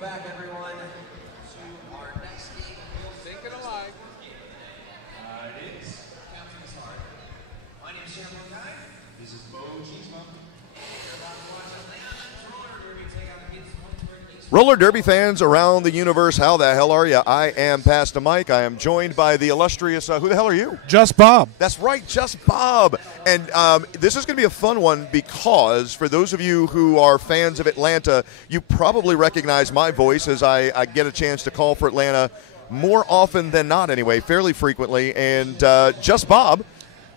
Welcome back, everyone, to our next game. Take it alive. It is Captain's Heart. My name is Sam Guy. This is Bo Cheesema. We're about to watch Atlanta Roller Derby take out against Pittsburgh East. Roller Derby fans around the universe, how the hell are you? I am Pastor Mike. I am joined by the illustrious, who the hell are you? Just Bob. That's right, Just Bob. And this is going to be a fun one because for those of you who are fans of Atlanta, you probably recognize my voice as I get a chance to call for Atlanta more often than not anyway, fairly frequently. And Just Bob,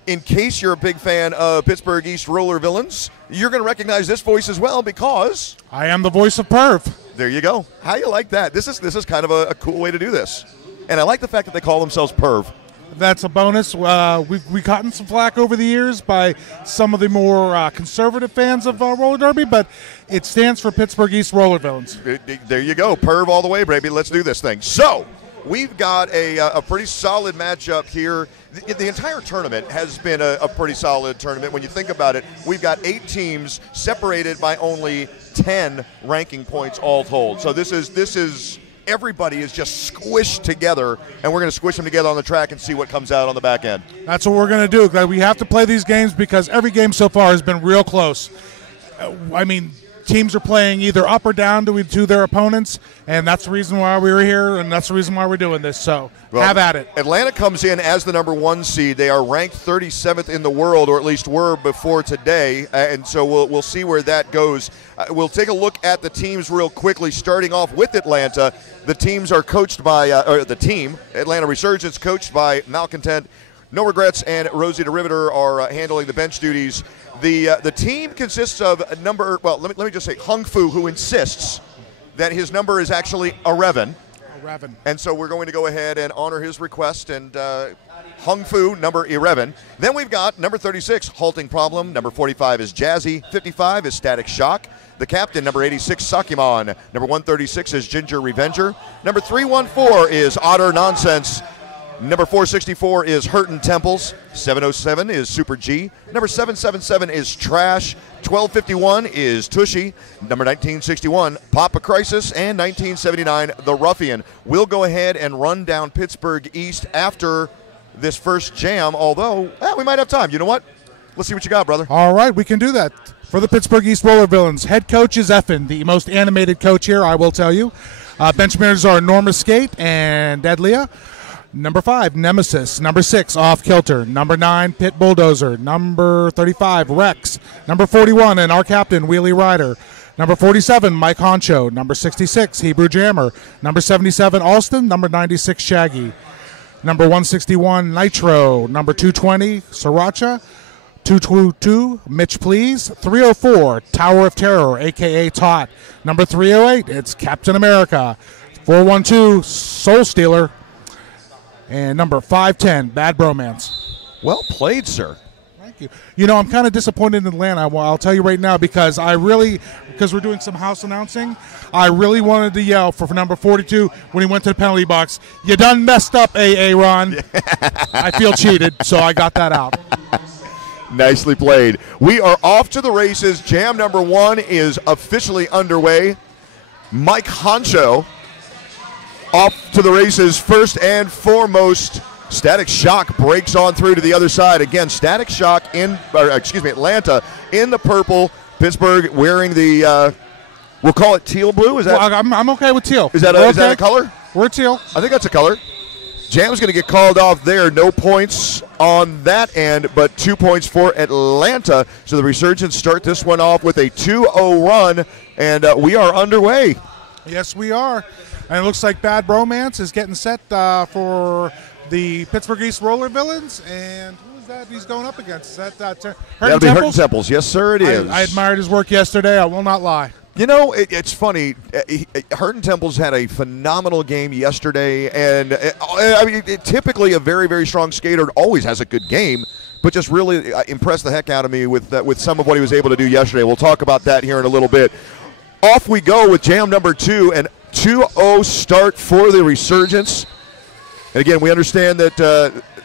in case you're a big fan of Pittsburgh East Roller Villains, you're going to recognize this voice as well because I am the voice of Perv. there you go. How you like that? This is kind of a cool way to do this. And I like the fact that they call themselves Perv. That's a bonus. We've gotten some flack over the years by some of the more conservative fans of roller derby, but it stands for Pittsburgh East Roller Villains. There you go. Perv all the way, baby. Let's do this thing. So we've got a pretty solid matchup here. The entire tournament has been a pretty solid tournament. When you think about it, we've got 8 teams separated by only 10 ranking points all told. So this is everybody is just squished together, and we're going to squish them together on the track and see what comes out on the back end. That's what we're going to do. We have to play these games because every game so far has been real close. I mean, teams are playing either up or down to their opponents, and that's the reason why we were here, and that's the reason why we're doing this. So have at it. Atlanta comes in as the number 1 seed. They are ranked 37th in the world, or at least were before today, and so we'll see where that goes. We'll take a look at the teams real quickly, starting off with Atlanta. The teams are coached by, Atlanta Resurgence, coached by Malcontent. No Regrets and Rosie the Riveter are handling the bench duties. The team consists of a number, well, let me just say Hung Fu, who insists that his number is actually 11. 11. And so we're going to go ahead and honor his request, and Hung Fu, number 11. Then we've got number 36, Halting Problem. Number 45 is Jazzy. 55 is Static Shock. The captain, number 86, Sakimon. Number 136 is Ginger Revenger. Number 314 is Otter Nonsense. Number 464 is Hurtin' Temples. 707 is Super G. Number 777 is Trash. 1251 is Tushy. Number 1961, Papa Crisis. And 1979, The Ruffian. We'll go ahead and run down Pittsburgh East after this first jam, although we might have time. You know what? Let's see what you got, brother. All right, we can do that. For the Pittsburgh East Roller Villains, head coach is Effin, the most animated coach here, I will tell you. Bench managers are Norma Skate and Deadlia. Number 5, Nemesis. Number 6, Off Kilter. Number 9, Pit Bulldozer. Number 35, Rex. Number 41, and our captain, Wheelie Rider. Number 47, Mike Honcho. Number 66, Hebrew Jammer. Number 77, Alston. Number 96, Shaggy. Number 161, Nitro. Number 220, Sriracha. 222, Mitch Please. 304, Tower of Terror, a.k.a. Tot. Number 308, it's Captain America. 412, Soul Stealer. And number 510, Bad Bromance. Well played, sir. Thank you. You know, I'm kind of disappointed in Atlanta. I'll tell you right now because because we're doing some house announcing, I really wanted to yell for number 42 when he went to the penalty box. You done messed up, A.A. Ron. I feel cheated, so I got that out. Nicely played. We are off to the races. Jam number 1 is officially underway. Mike Honcho off to the races first and foremost. Static Shock breaks on through to the other side. Again, Static Shock Atlanta in the purple. Pittsburgh wearing the, we'll call it teal blue. Is that? Well, I'm okay with teal. Is that a color? We're teal. I think that's a color. Jam's going to get called off there. No points on that end, but 2 points for Atlanta. So the Resurgence start this one off with a 2-0 run, and we are underway. Yes, we are. And it looks like Bad Bromance is getting set for the Pittsburgh East Roller Villains. And who is that he's going up against? Is that That'll be Hurtin' Temples. Yes, sir, it is. I admired his work yesterday. I will not lie. You know, it's funny. Hurtin' Temples had a phenomenal game yesterday, and typically a very, very strong skater always has a good game, but just really impressed the heck out of me with some of what he was able to do yesterday. We'll talk about that here in a little bit. Off we go with jam number 2, and 2-0 start for the Resurgence. And again, we understand that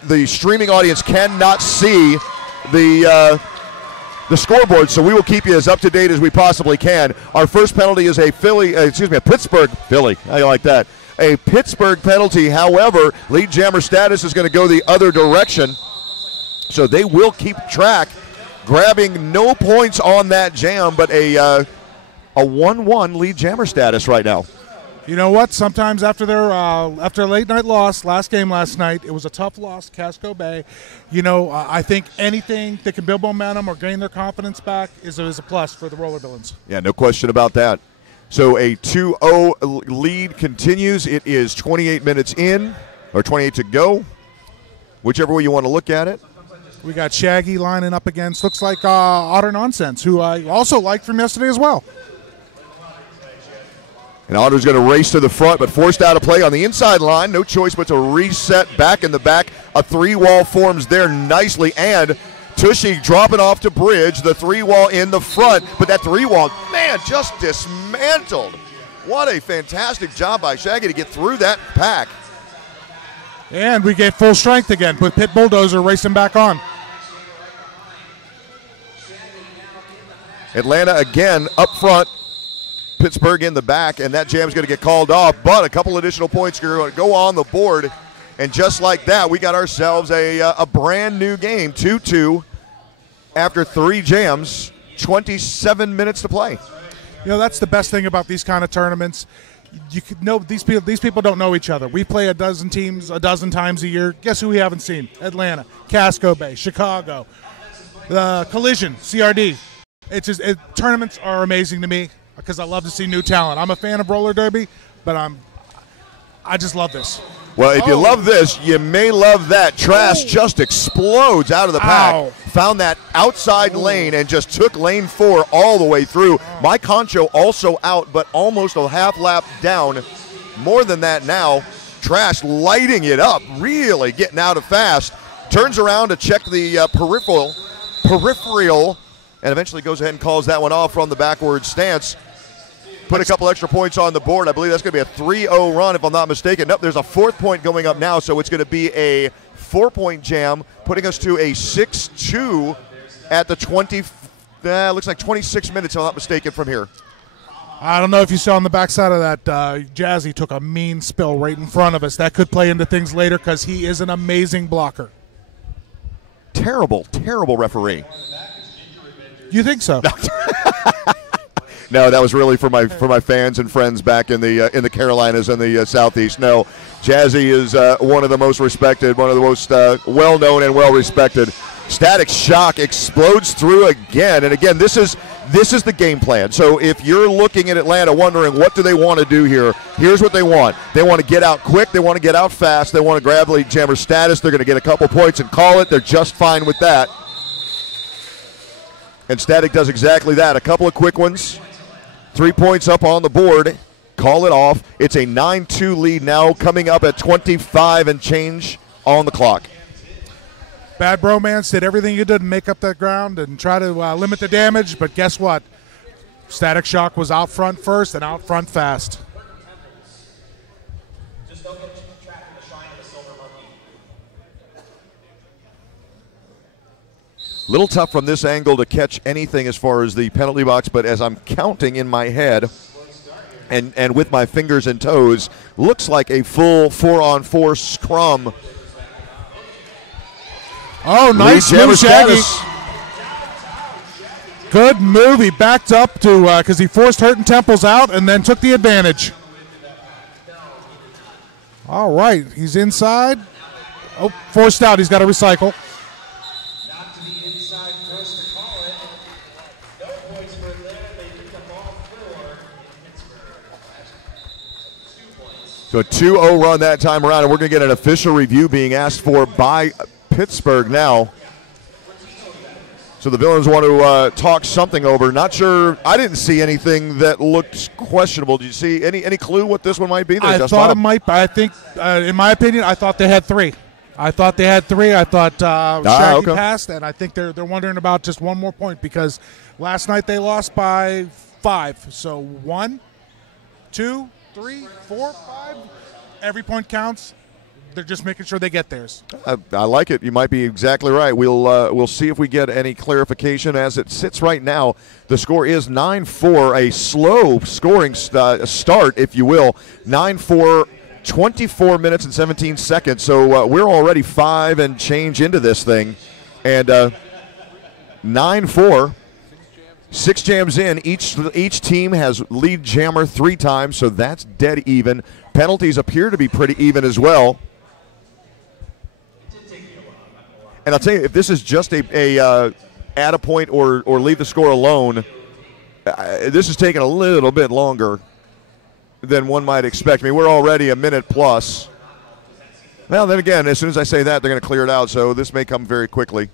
the streaming audience cannot see the the scoreboard, so we will keep you as up to date as we possibly can. Our first penalty is a Pittsburgh Philly. I like that. A Pittsburgh penalty. However, lead jammer status is going to go the other direction, so they will keep track, grabbing no points on that jam, but a 1-1 lead jammer status right now. You know what? Sometimes after after a late night loss, last game last night, it was a tough loss, Casco Bay. You know, I think anything that can build momentum or gain their confidence back is a plus for the Roller Villains. Yeah, no question about that. So a 2-0 lead continues. It is 28 minutes in, or 28 to go, whichever way you want to look at it. We got Shaggy lining up against, looks like Otter Nonsense, who I also liked from yesterday as well. And Otter's going to race to the front, but forced out of play on the inside line. No choice but to reset back in the back. A 3-wall forms there nicely, and Tushy dropping off to Bridge. The 3-wall in the front, but that 3-wall, man, just dismantled. What a fantastic job by Shaggy to get through that pack. And we get full strength again with Pit Bulldozer racing back on. Atlanta again up front. Pittsburgh in the back, and that jam's going to get called off, but a couple additional points are going to go on the board, and just like that, we got ourselves a brand new game, 2-2 after 3 jams, 27 minutes to play. You know, that's the best thing about these kind of tournaments. You could know these people don't know each other. We play a dozen teams a dozen times a year. Guess who we haven't seen? Atlanta, Casco Bay, Chicago, Collision, CRD. Tournaments are amazing to me, because I love to see new talent. I'm a fan of roller derby, but I just love this. Well, if you love this, you may love that. Trash just explodes out of the pack. Ow. Found that outside lane and just took lane 4 all the way through. My Concho also out, but almost a half lap down. More than that now. Trash lighting it up, really getting out of fast. Turns around to check the peripheral, and eventually goes ahead and calls that one off from the backward stance. Put a couple extra points on the board. I believe that's going to be a 3-0 run, if I'm not mistaken. Nope, there's a 4th point going up now, so it's going to be a 4-point jam, putting us to a 6-2 at the 20. Looks like 26 minutes, if I'm not mistaken, from here. I don't know if you saw on the backside of that, Jazzy took a mean spill right in front of us. That could play into things later because he is an amazing blocker. Terrible, terrible referee. You think so? No, that was really for my fans and friends back in the Carolinas and the Southeast. No, Jazzy is one of the most respected, one of the most well-known and well-respected. Static Shock explodes through again, and again, this is the game plan. So if you're looking at Atlanta wondering what do they want to do here, here's what they want. They want to get out quick. They want to get out fast. They want to grab lead jammer status. They're going to get a couple points and call it. They're just fine with that. And Static does exactly that. A couple of quick ones. 3 points up on the board. Call it off. It's a 9-2 lead now, coming up at 25 and change on the clock. Bad Bromance did everything you did to make up that ground and try to limit the damage, but guess what? Static Shock was out front first and out front fast. Just don't get trapped in the shine of the silver monkey. Little tough from this angle to catch anything as far as the penalty box, but as I'm counting in my head and with my fingers and toes, looks like a full 4-on-4 scrum. Oh, nice move, Shaggy. Good move. He backed up to because he forced Hurtin' Temples out and then took the advantage. All right, he's inside. Oh, forced out. He's got to recycle. Not to the inside first to call it. No points for Atlanta. They picked the ball 4 in Pittsburgh. 2 points. So a 2-0 run that time around, and we're going to get an official review being asked for by Pittsburgh now. So the Villains want to talk something over. Not sure. I didn't see anything that looked questionable. Did you see any clue what this one might be? I thought it might. I think, in my opinion, I thought they had 3. I thought Shaggy passed, and I think they're wondering about just one more point because last night they lost by 5. So 1, 2, 3, 4, 5. Every point counts. They're just making sure they get theirs. I like it. You might be exactly right. We'll see if we get any clarification. As it sits right now, the score is 9-4, a slow scoring start, if you will. 9-4, 24 minutes and 17 seconds. So we're already 5 and change into this thing. And 9-4. 6 jams in. Each team has lead jammer 3 times, so that's dead even. Penalties appear to be pretty even as well. And I'll tell you, if this is just a add a point or leave the score alone, this is taking a little bit longer than one might expect. I mean, we're already a minute plus. Well, then again, as soon as I say that, they're going to clear it out, so this may come very quickly.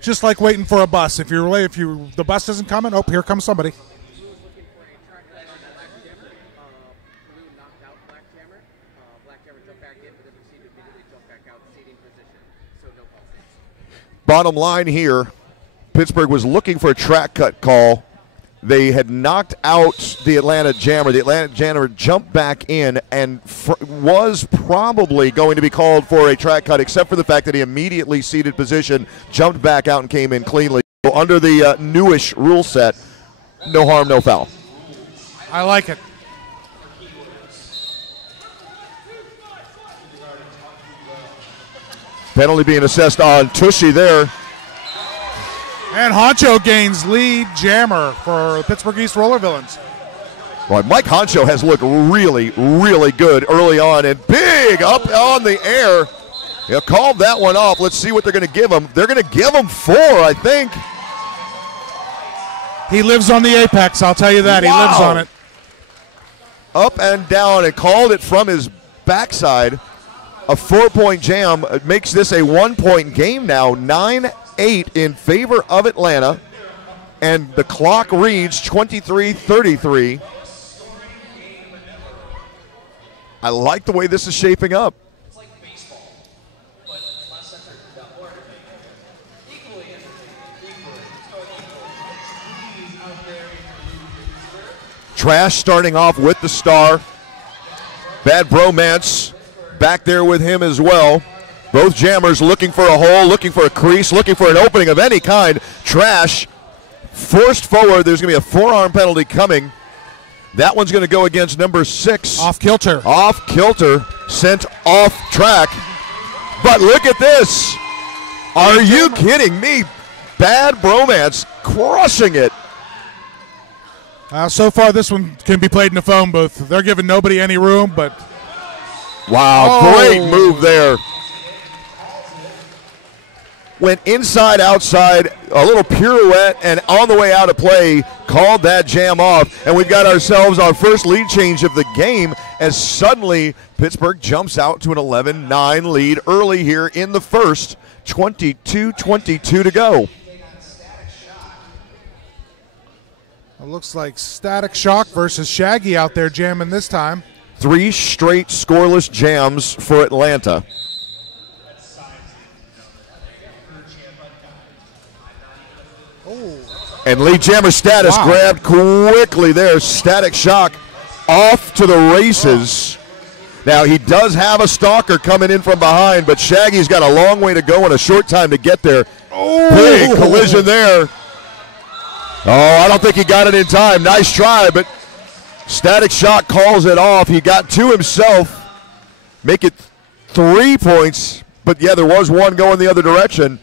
Just like waiting for a bus. If the bus isn't coming, oh, here comes somebody. Bottom line here, Pittsburgh was looking for a track cut call. They had knocked out the Atlanta jammer. The Atlanta jammer jumped back in and was probably going to be called for a track cut, except for the fact that he immediately ceded position, jumped back out, and came in cleanly. So under the newish rule set, no harm, no foul. I like it. Penalty being assessed on Tushy there. And Honcho gains lead jammer for Pittsburgh East Roller Villains. Well, Mike Honcho has looked really, really good early on, and big up on the air. He'll call that one off. Let's see what they're going to give him. They're going to give him 4, I think. He lives on the apex, I'll tell you that. Wow. He lives on it. Up and down, and called it from his backside. A 4-point jam. It makes this a 1-point game now. 9-8 in favor of Atlanta. And the clock reads 23-33. I like the way this is shaping up. It's like baseball, but less effort, more equally Trash starting off with the star. Bad bromance back there with him as well. Both jammers looking for a hole, looking for a crease, looking for an opening of any kind. Trash forced forward. There's going to be a forearm penalty coming. That one's going to go against number 6. Off kilter. Off kilter, sent off track. But look at this. Are you kidding me? Bad bromance crushing it. So far, this one can be played in the phone booth. They're giving nobody any room, but... Wow, great move there. Went inside, outside, a little pirouette, and on the way out of play, called that jam off. And we've got ourselves our first lead change of the game as suddenly Pittsburgh jumps out to an 11-9 lead early here in the first. 22-22 to go. It looks like Static Shock versus Shaggy out there jamming this time. 3 straight scoreless jams for Atlanta. And lead jammer status grabbed quickly there. Static Shock off to the races. Now he does have a stalker coming in from behind, but Shaggy's got a long way to go and a short time to get there. Big collision there. Oh, I don't think he got it in time. Nice try, but Static Shock calls it off. He got 2 himself. Make it 3 points, but yeah, there was one going the other direction.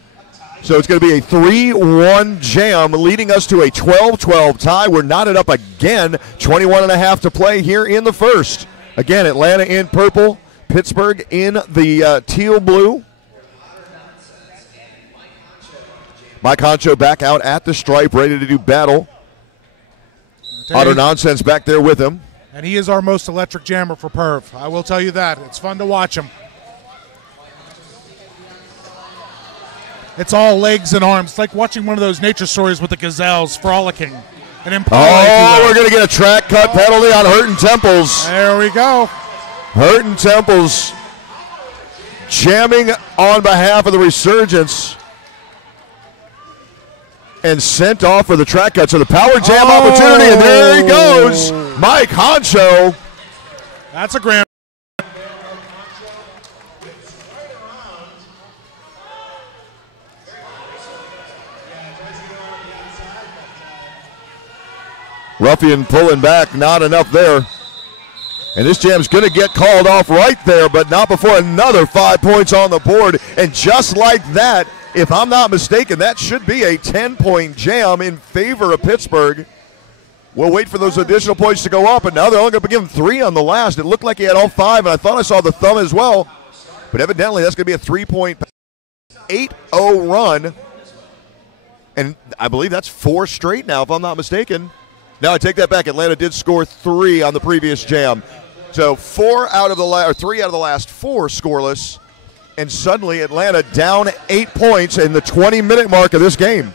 So it's going to be a 3-1 jam, leading us to a 12-12 tie. We're knotted up again. 21.5 to play here in the first. Again, Atlanta in purple, Pittsburgh in the teal blue. Mike Honcho back out at the stripe, ready to do battle. Auto Nonsense back there with him. And he is our most electric jammer for Perv. I will tell you that. It's fun to watch him. It's all legs and arms. It's like watching one of those nature stories with the gazelles frolicking. An impala, oh, we're going to get a track cut penalty on Hurtin' Temples. There we go. Hurtin' Temples jamming on behalf of the Resurgence and sent off for the track cut. So the power jam opportunity, and there he goes. Mike Honcho. That's a grand. Ruffian pulling back, not enough there. And this jam's going to get called off right there, but not before another 5 points on the board. And just like that, if I'm not mistaken, that should be a 10-point jam in favor of Pittsburgh. We'll wait for those additional points to go up, and now they're only going to give him 3 on the last. It looked like he had all 5, and I thought I saw the thumb as well. But evidently that's going to be a 3-point 8-0 run. And I believe that's 4 straight now, if I'm not mistaken. Now I take that back. Atlanta did score 3 on the previous jam. So 3 out of the last 4 scoreless. And suddenly Atlanta down 8 points in the 20-minute mark of this game.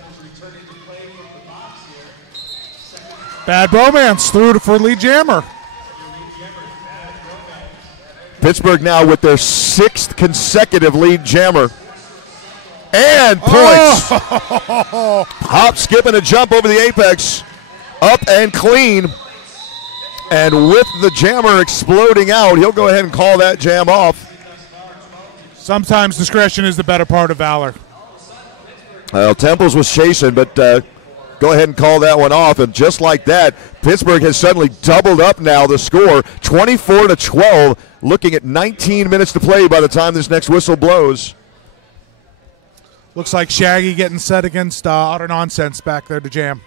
Bad bromance through for lead jammer. Pittsburgh now with their 6th consecutive lead jammer. And points. Oh. Hop, skip, and a jump over the apex. Up and clean. And with the jammer exploding out, he'll go ahead and call that jam off. Sometimes discretion is the better part of valor. Well, Temples was chasing, but go ahead and call that one off. And just like that, Pittsburgh has suddenly doubled up now the score, 24-12, looking at 19 minutes to play by the time this next whistle blows. Looks like Shaggy getting set against Utter Nonsense back there to jam.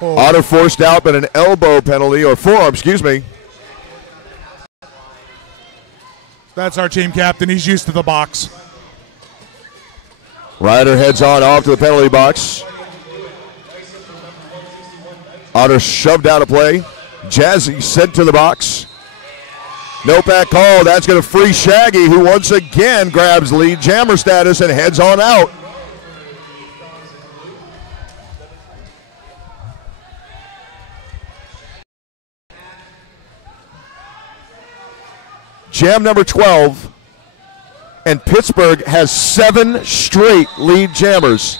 Otter forced out, but an elbow penalty, or forearm, excuse me. That's our team captain. He's used to the box. Ryder heads on off to the penalty box. Otter shoved out of play. Jazzy sent to the box. No back call. That's going to free Shaggy, who once again grabs lead jammer status and heads on out. Jam number 12, and Pittsburgh has 7 straight lead jammers.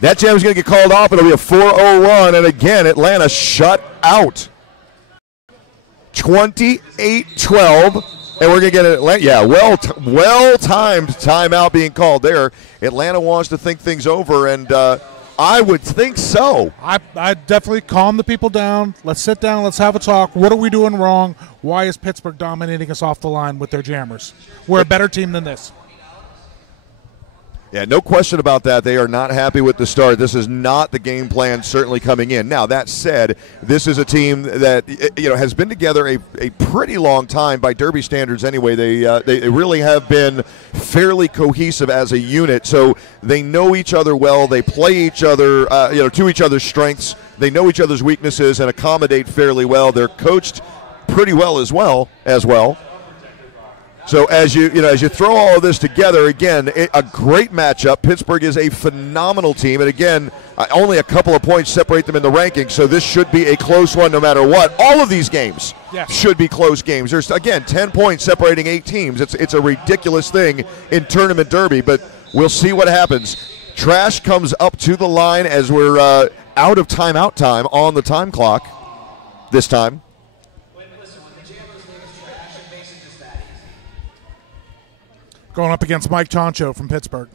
That jam is going to get called off. It'll be a 4-0 run, and again, Atlanta shut out. 28-12, and we're going to get Atlanta. Yeah, well-timed timeout being called there. Atlanta wants to think things over, and I would think so. I definitely calm the people down. Let's sit down. Let's have a talk. What are we doing wrong? Why is Pittsburgh dominating us off the line with their jammers? We're a better team than this. Yeah, no question about that. They are not happy with the start. This is not the game plan certainly coming in. Now, that said, this is a team that has been together a pretty long time by Derby standards anyway. They really have been fairly cohesive as a unit, so they know each other well. They play each other to each other's strengths. They know each other's weaknesses and accommodate fairly well. They're coached pretty well as well. So as you throw all of this together, again, a great matchup. Pittsburgh is a phenomenal team, and again, only a couple of points separate them in the rankings, so this should be a close one no matter what. All of these games should be close games. There's, again, 10 points separating 8 teams. It's a ridiculous thing in tournament derby, but we'll see what happens. Trash comes up to the line as we're out of timeout time on the time clock this time. Going up against Mike Toncho from Pittsburgh.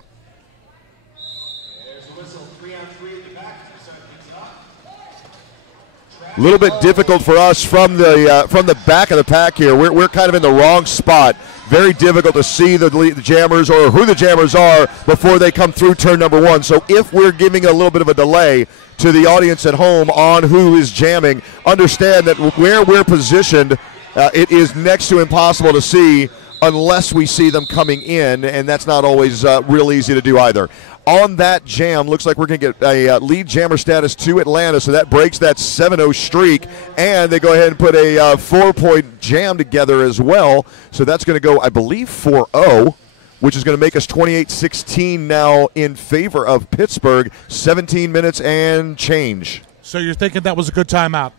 A little bit difficult for us from the back of the pack here. We're kind of in the wrong spot. Very difficult to see the jammers or who the jammers are before they come through turn number 1. So if we're giving a little bit of a delay to the audience at home on who is jamming, understand that where we're positioned, it is next to impossible to see unless we see them coming in, and that's not always real easy to do either. On that jam, looks like we're going to get a lead jammer status to Atlanta, so that breaks that 7-0 streak, and they go ahead and put a 4-point jam together as well. So that's going to go, I believe, 4-0, which is going to make us 28-16 now in favor of Pittsburgh, 17 minutes and change. So you're thinking that was a good timeout?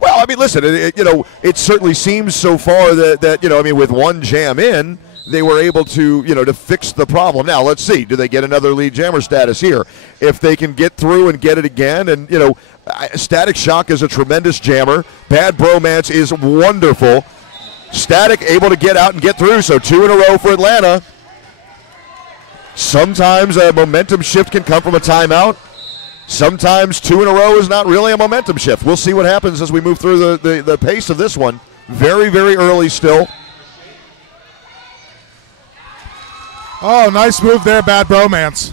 Well, I mean, listen, it certainly seems so far that with one jam in, they were able to, to fix the problem. Now, let's see. Do they get another lead jammer status here? If they can get through and get it again, and, Static Shock is a tremendous jammer. Bad Bromance is wonderful. Static able to get out and get through, so 2 in a row for Atlanta. Sometimes a momentum shift can come from a timeout. Sometimes 2 in a row is not really a momentum shift. We'll see what happens as we move through the pace of this one. Very, very early still. Oh, nice move there, bad bromance.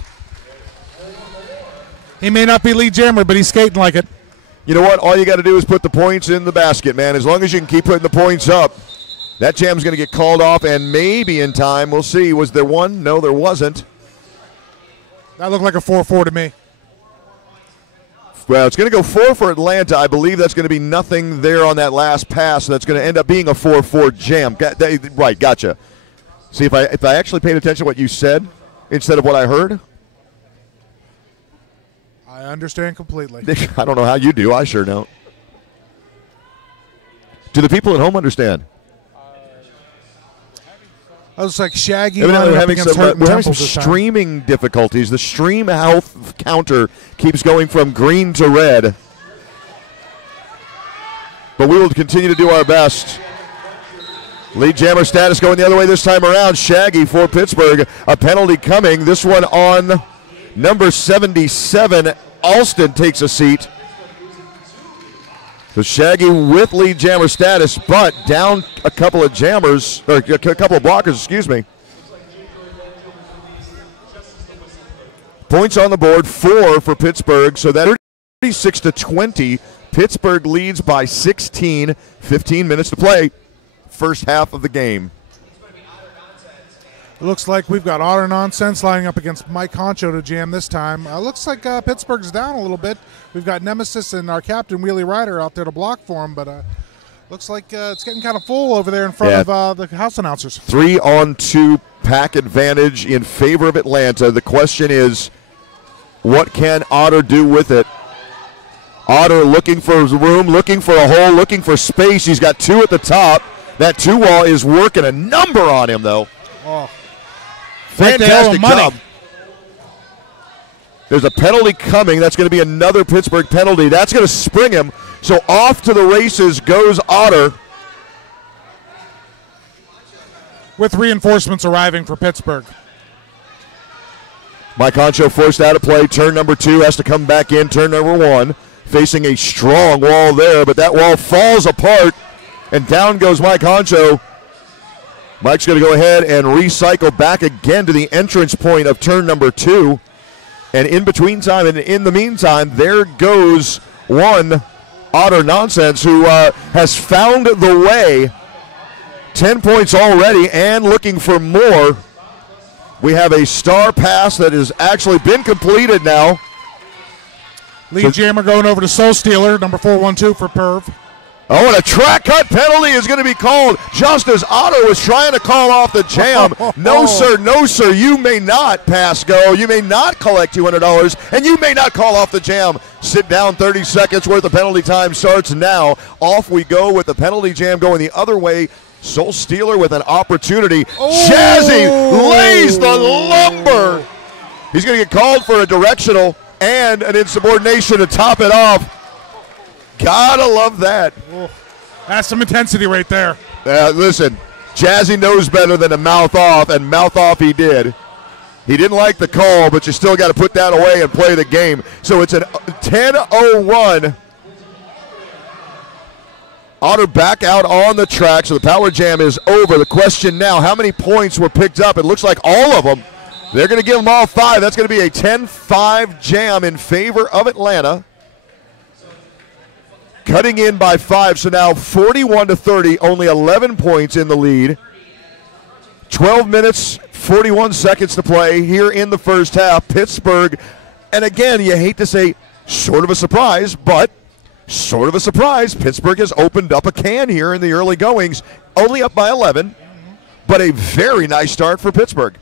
He may not be lead jammer, but he's skating like it. You know what? All you got to do is put the points in the basket, man. As long as you can keep putting the points up, that jam's going to get called off, and maybe in time. We'll see. Was there one? No, there wasn't. That looked like a 4-4 to me. Well, it's going to go 4 for Atlanta. I believe that's going to be nothing there on that last pass, so that's going to end up being a 4-4 jam. Right, gotcha. See, if I actually paid attention to what you said instead of what I heard. I understand completely. I don't know how you do. I sure don't. Do the people at home understand? I was like Shaggy. We're having some this streaming difficulties. The stream health counter keeps going from green to red. But we will continue to do our best. Lead jammer status going the other way this time around. Shaggy for Pittsburgh. A penalty coming. This one on number 77. Alston takes a seat. So Shaggy with lead jammer status, but down a couple of jammers, or a couple of blockers, excuse me. Points on the board, 4 for Pittsburgh, so that 36-20. Pittsburgh leads by 16, 15 minutes to play. First half of the game. It looks like we've got Otter Nonsense lining up against Mike Concho to jam this time. Looks like Pittsburgh's down a little bit. We've got Nemesis and our captain, Wheelie Ryder, out there to block for him, but looks like it's getting kind of full over there in front of the house announcers. 3-on-2 pack advantage in favor of Atlanta. The question is, what can Otter do with it? Otter looking for room, looking for a hole, looking for space. He's got 2 at the top. That 2-wall is working a number on him, though. Oh. Fantastic job. There's a penalty coming. That's going to be another Pittsburgh penalty. That's going to spring him. So off to the races goes Otter. With reinforcements arriving for Pittsburgh. Mike Concho forced out of play. Turn number 2 has to come back in. Turn number 1 facing a strong wall there, but that wall falls apart, and down goes Mike Concho. Mike's going to go ahead and recycle back again to the entrance point of turn number 2. And in between time, and in the meantime, there goes one Otter Nonsense who has found the way. 10 points already and looking for more. We have a star pass that has actually been completed now. Lead jammer going over to Soul Stealer, number 412 for Perv. Oh, and a track cut penalty is going to be called just as Otter was trying to call off the jam. No, sir, you may not pass go. You may not collect $200, and you may not call off the jam. Sit down, 30 seconds worth of penalty time starts now. Off we go with the penalty jam going the other way. Soul Stealer with an opportunity. Oh. Jazzy lays the lumber. He's going to get called for a directional and an insubordination to top it off. Gotta love that. That's some intensity right there. Listen, Jazzy knows better than to mouth off, and mouth off he did. He didn't like the call, but you still got to put that away and play the game. So it's a 10-0 run. Otter back out on the track, so the power jam is over. The question now, how many points were picked up? It looks like all of them. They're going to give them all 5. That's going to be a 10-5 jam in favor of Atlanta. Cutting in by 5, so now 41-30, only 11 points in the lead. 12 minutes, 41 seconds to play here in the first half. Pittsburgh, and again, you hate to say sort of a surprise, but sort of a surprise. Pittsburgh has opened up a can here in the early goings, only up by 11, but a very nice start for Pittsburgh.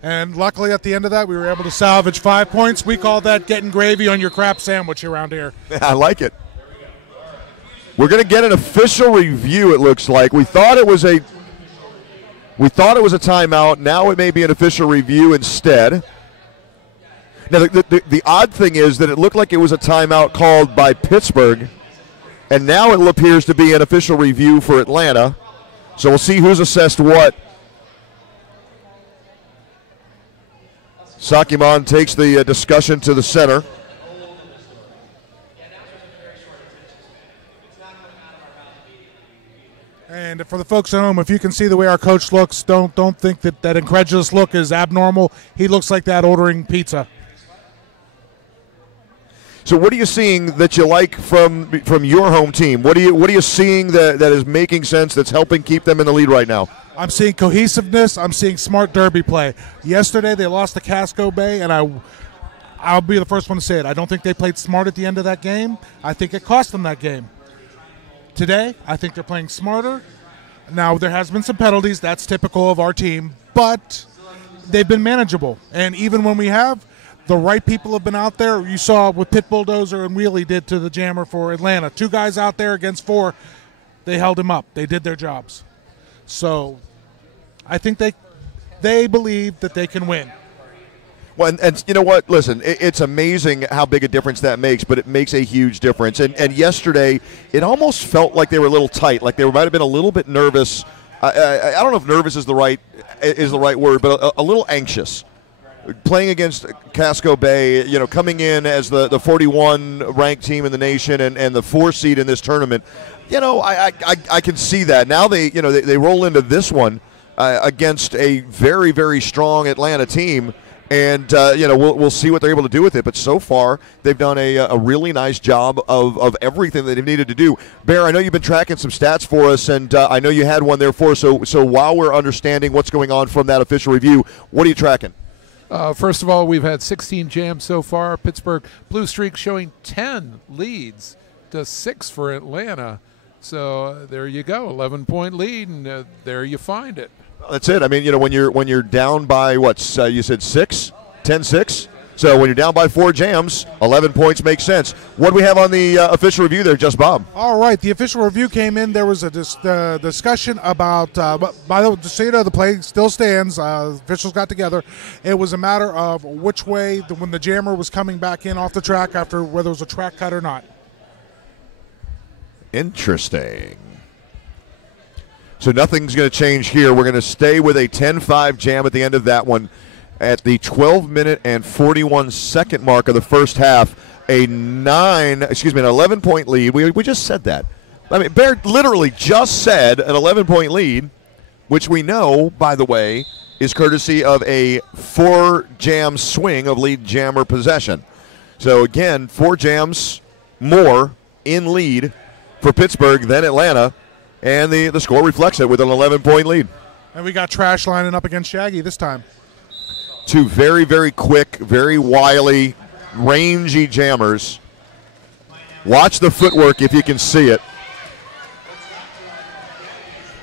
And luckily at the end of that, we were able to salvage 5 points. We call that getting gravy on your crap sandwich around here. I like it. We're going to get an official review, it looks like. We thought it was a timeout. Now it may be an official review instead. Now, the odd thing is that it looked like it was a timeout called by Pittsburgh, and now it appears to be an official review for Atlanta. So we'll see who's assessed what. Sakimon takes the discussion to the center. And for the folks at home, if you can see the way our coach looks, don't think that incredulous look is abnormal. He looks like that ordering pizza. So what are you seeing that you like from your home team? What are you seeing that is making sense, that's helping keep them in the lead right now? I'm seeing cohesiveness. I'm seeing smart derby play. Yesterday they lost to Casco Bay, and I'll be the first one to say it. I don't think they played smart at the end of that game. I think it cost them that game. Today, I think they're playing smarter. Now, there has been some penalties. That's typical of our team. But they've been manageable. And even when we have, the right people have been out there. You saw what Pit Bulldozer and Wheelie did to the Jammer for Atlanta. 2 guys out there against 4. They held him up. They did their jobs. So I think they believe that they can win. Well, and you know what? Listen, it's amazing how big a difference that makes, but it makes a huge difference. And yesterday, it almost felt like they were a little tight, like they might have been a little bit nervous. I don't know if nervous is the right word, but a little anxious. Playing against Casco Bay, coming in as the 41 ranked team in the nation and the 4 seed in this tournament, I can see that. Now they roll into this one against a very, very strong Atlanta team. And, we'll see what they're able to do with it. But so far, they've done a really nice job of everything that they've needed to do. Bear, I know you've been tracking some stats for us, and I know you had one there for us. So while we're understanding what's going on from that official review, what are you tracking? First of all, we've had 16 jams so far. Pittsburgh Blue Streak showing 10 leads to 6 for Atlanta. So there you go, 11-point lead, and there you find it. That's it. I mean, when you're down by you said 6, 10-6. So when you're down by 4 jams, 11 points makes sense. What do we have on the official review there, Just Bob? All right, the official review came in. There was a discussion about. By the way, just so you know, the play still stands. Officials got together. It was a matter of which way when the jammer was coming back in off the track after whether it was a track cut or not. Interesting. So nothing's going to change here. We're going to stay with a 10-5 jam at the end of that one. At the 12-minute and 41-second mark of the first half, an 11-point lead. We just said that. I mean, Bear literally just said an 11-point lead, which we know, by the way, is courtesy of a 4-jam swing of lead jammer possession. So, again, 4 jams more in lead for Pittsburgh than Atlanta. And the score reflects it with an 11-point lead. And we got Trash lining up against Shaggy this time. 2 very, very quick, very wily, rangy jammers. Watch the footwork if you can see it.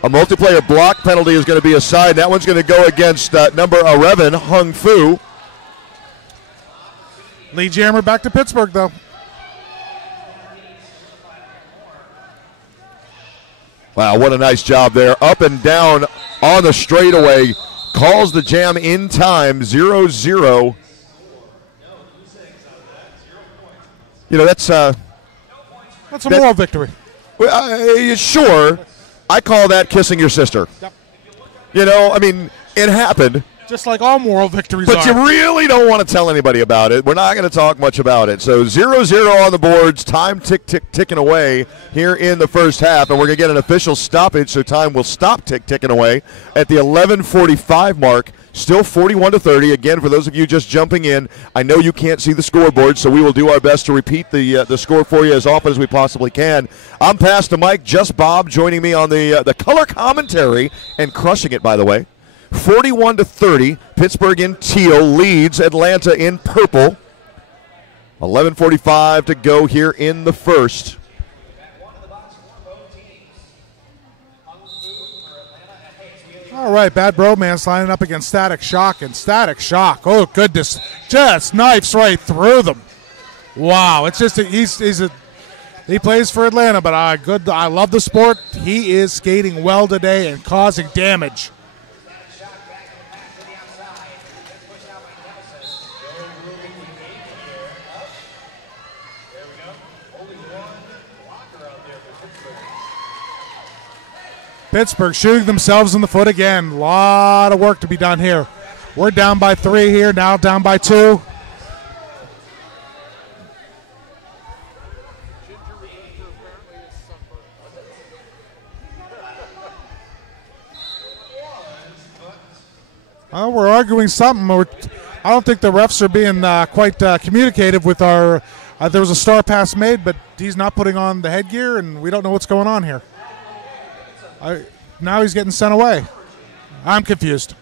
A multiplayer block penalty is going to be aside. That one's going to go against number 11, Hung Fu. Lead jammer back to Pittsburgh, though. Wow, what a nice job there. Up and down on the straightaway. Calls the jam in time, 0-0. That's a moral victory. Sure. I call that kissing your sister. Yep. It happened. Just like all moral victories But are. you really don't want to tell anybody about it. We're not going to talk much about it. So 0-0 on the boards. Time ticking away here in the first half. And we're going to get an official stoppage, so time will stop ticking away at the 11:45 mark. Still 41-30. Again, for those of you just jumping in, I know you can't see the scoreboard, so we will do our best to repeat the score for you as often as we possibly can. I'm past the mic. Just Bob joining me on the color commentary and crushing it, by the way. 41-30, Pittsburgh in teal leads Atlanta in purple. 11:45 to go here in the first. All right, Bad Bromance lining up against Static Shock, and Static Shock, oh goodness, just knifes right through them. Wow, it's just he plays for Atlanta, but I love the sport. He is skating well today and causing damage. Pittsburgh shooting themselves in the foot again. A lot of work to be done here. We're down by 3 here, now down by 2. We're arguing something. I don't think the refs are being quite communicative with our. There was a star pass made, but he's not putting on the headgear, and we don't know what's going on here. Now he's getting sent away. I'm confused.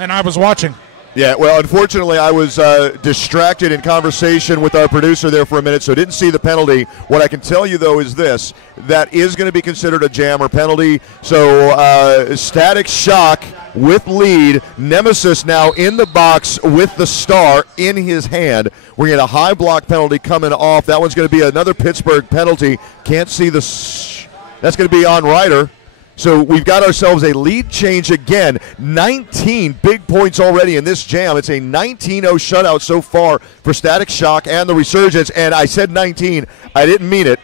And I was watching. Yeah, well, unfortunately, I was distracted in conversation with our producer there for a minute, so didn't see the penalty. What I can tell you, though, is this. That is going to be considered a jam or penalty. So Static Shock with lead. Nemesis now in the box with the star in his hand. We're going to get a high block penalty coming off. That one's going to be another Pittsburgh penalty. Can't see the... That's going to be on Ryder. So we've got ourselves a lead change again. 19 big points already in this jam. It's a 19-0 shutout so far for Static Shock and the Resurgence. And I said 19. I didn't mean it.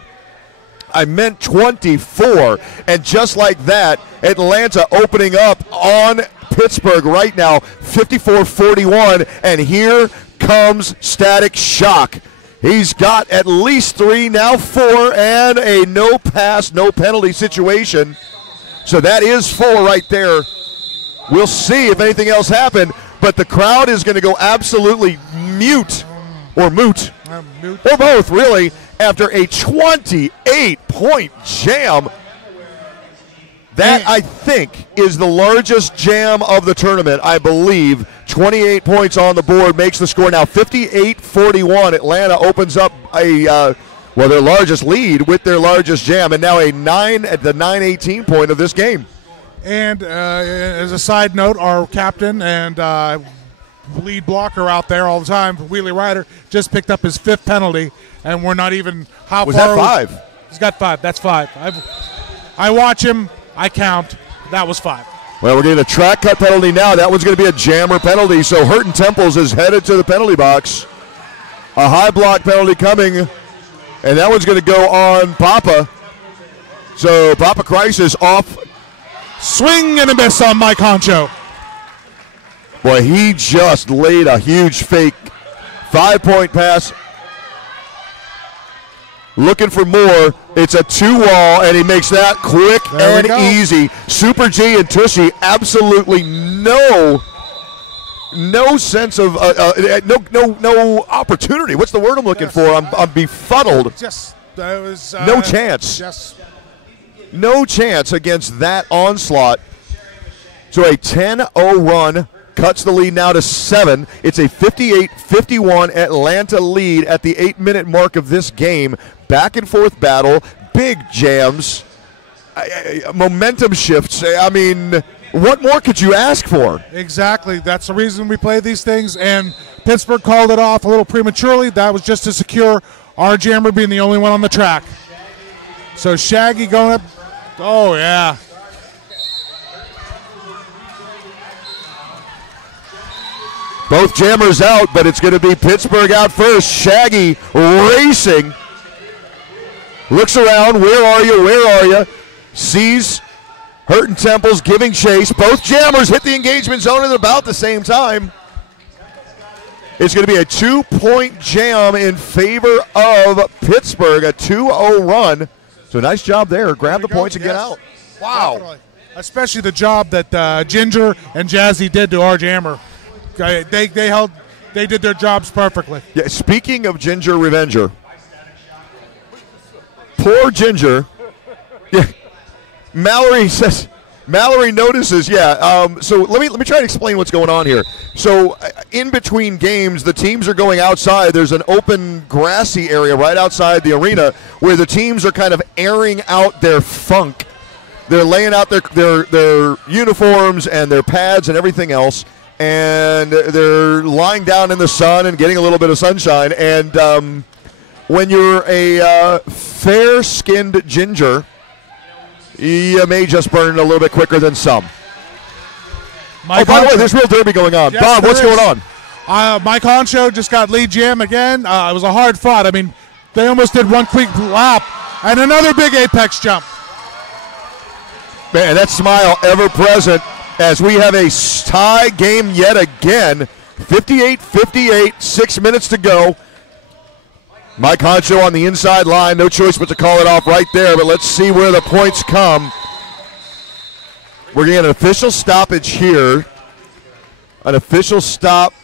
I meant 24. And just like that, Atlanta opening up on Pittsburgh right now, 54-41. And here comes Static Shock. He's got at least 3, now 4, and a no pass, no penalty situation. So that is 4 right there. We'll see if anything else happened, but the crowd is going to go absolutely mute, or moot, or both, really, after a 28-point jam. That, I think, is the largest jam of the tournament, I believe. 28 points on the board makes the score now 58-41. Atlanta opens up a their largest lead with their largest jam, and now a 9 at the 9-18 point of this game. And as a side note, our captain and lead blocker out there all the time, Wheelie Ryder, just picked up his 5th penalty, and we're not even how was far. Was that 5? He's got 5. That's 5. I watch him. I count. That was 5. Well, we're getting a track cut penalty now. That one's going to be a jammer penalty, so Hurton Temples is headed to the penalty box. A high block penalty coming. And that one's going to go on Papa. So Papa Crisis off. Swing and a miss on Mike Honcho. Boy, he just laid a huge fake 5-point pass. Looking for more. It's a 2-wall, and he makes that quick and easy. Super G and Tushy, absolutely no sense of no opportunity. What's the word I'm looking for? I'm befuddled. No chance. No chance against that onslaught. So a 10-0 run cuts the lead now to 7. It's a 58-51 Atlanta lead at the 8-minute mark of this game. Back and forth battle, big jams, momentum shifts. I mean, what more could you ask for? Exactly. That's the reason we play these things, and Pittsburgh called it off a little prematurely. That was just to secure our jammer being the only one on the track. So Shaggy going up. Oh, yeah. Both jammers out, but it's going to be Pittsburgh out first. Shaggy racing. Looks around. Where are you? Where are you? Sees Hurton Temples giving chase. Both jammers hit the engagement zone at about the same time. It's going to be a 2-point jam in favor of Pittsburgh, a 2-0 run. So nice job there. Grab the points and get out. Wow. Definitely. Especially the job that Ginger and Jazzy did to our jammer. They did their jobs perfectly. Yeah. Speaking of Ginger Revenger, poor Ginger. Yeah. Mallory notices. Yeah. So let me try to explain what's going on here. So in between games, the teams are going outside. There's an open grassy area right outside the arena where the teams are kind of airing out their funk. They're laying out their uniforms and their pads and everything else, and they're lying down in the sun and getting a little bit of sunshine. And when you're a fair-skinned ginger, you may just burn a little bit quicker than some. By the way, there's real derby going on. Yes, Bob, what's going on? Mike Honcho just got lead jam again. It was a hard fought. I mean, they almost did one quick lap and another big apex jump. Man, that smile ever present as we have a tie game yet again. 58-58, 6 minutes to go. Mike Honcho on the inside line. No choice but to call it off right there, but let's see where the points come. We're going to get an official stoppage here. An official stop.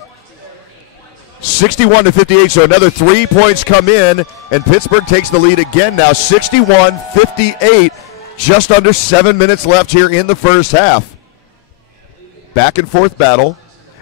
61-58, so another 3 points come in, and Pittsburgh takes the lead again now, 61-58, just under 7 minutes left here in the first half. Back and forth battle.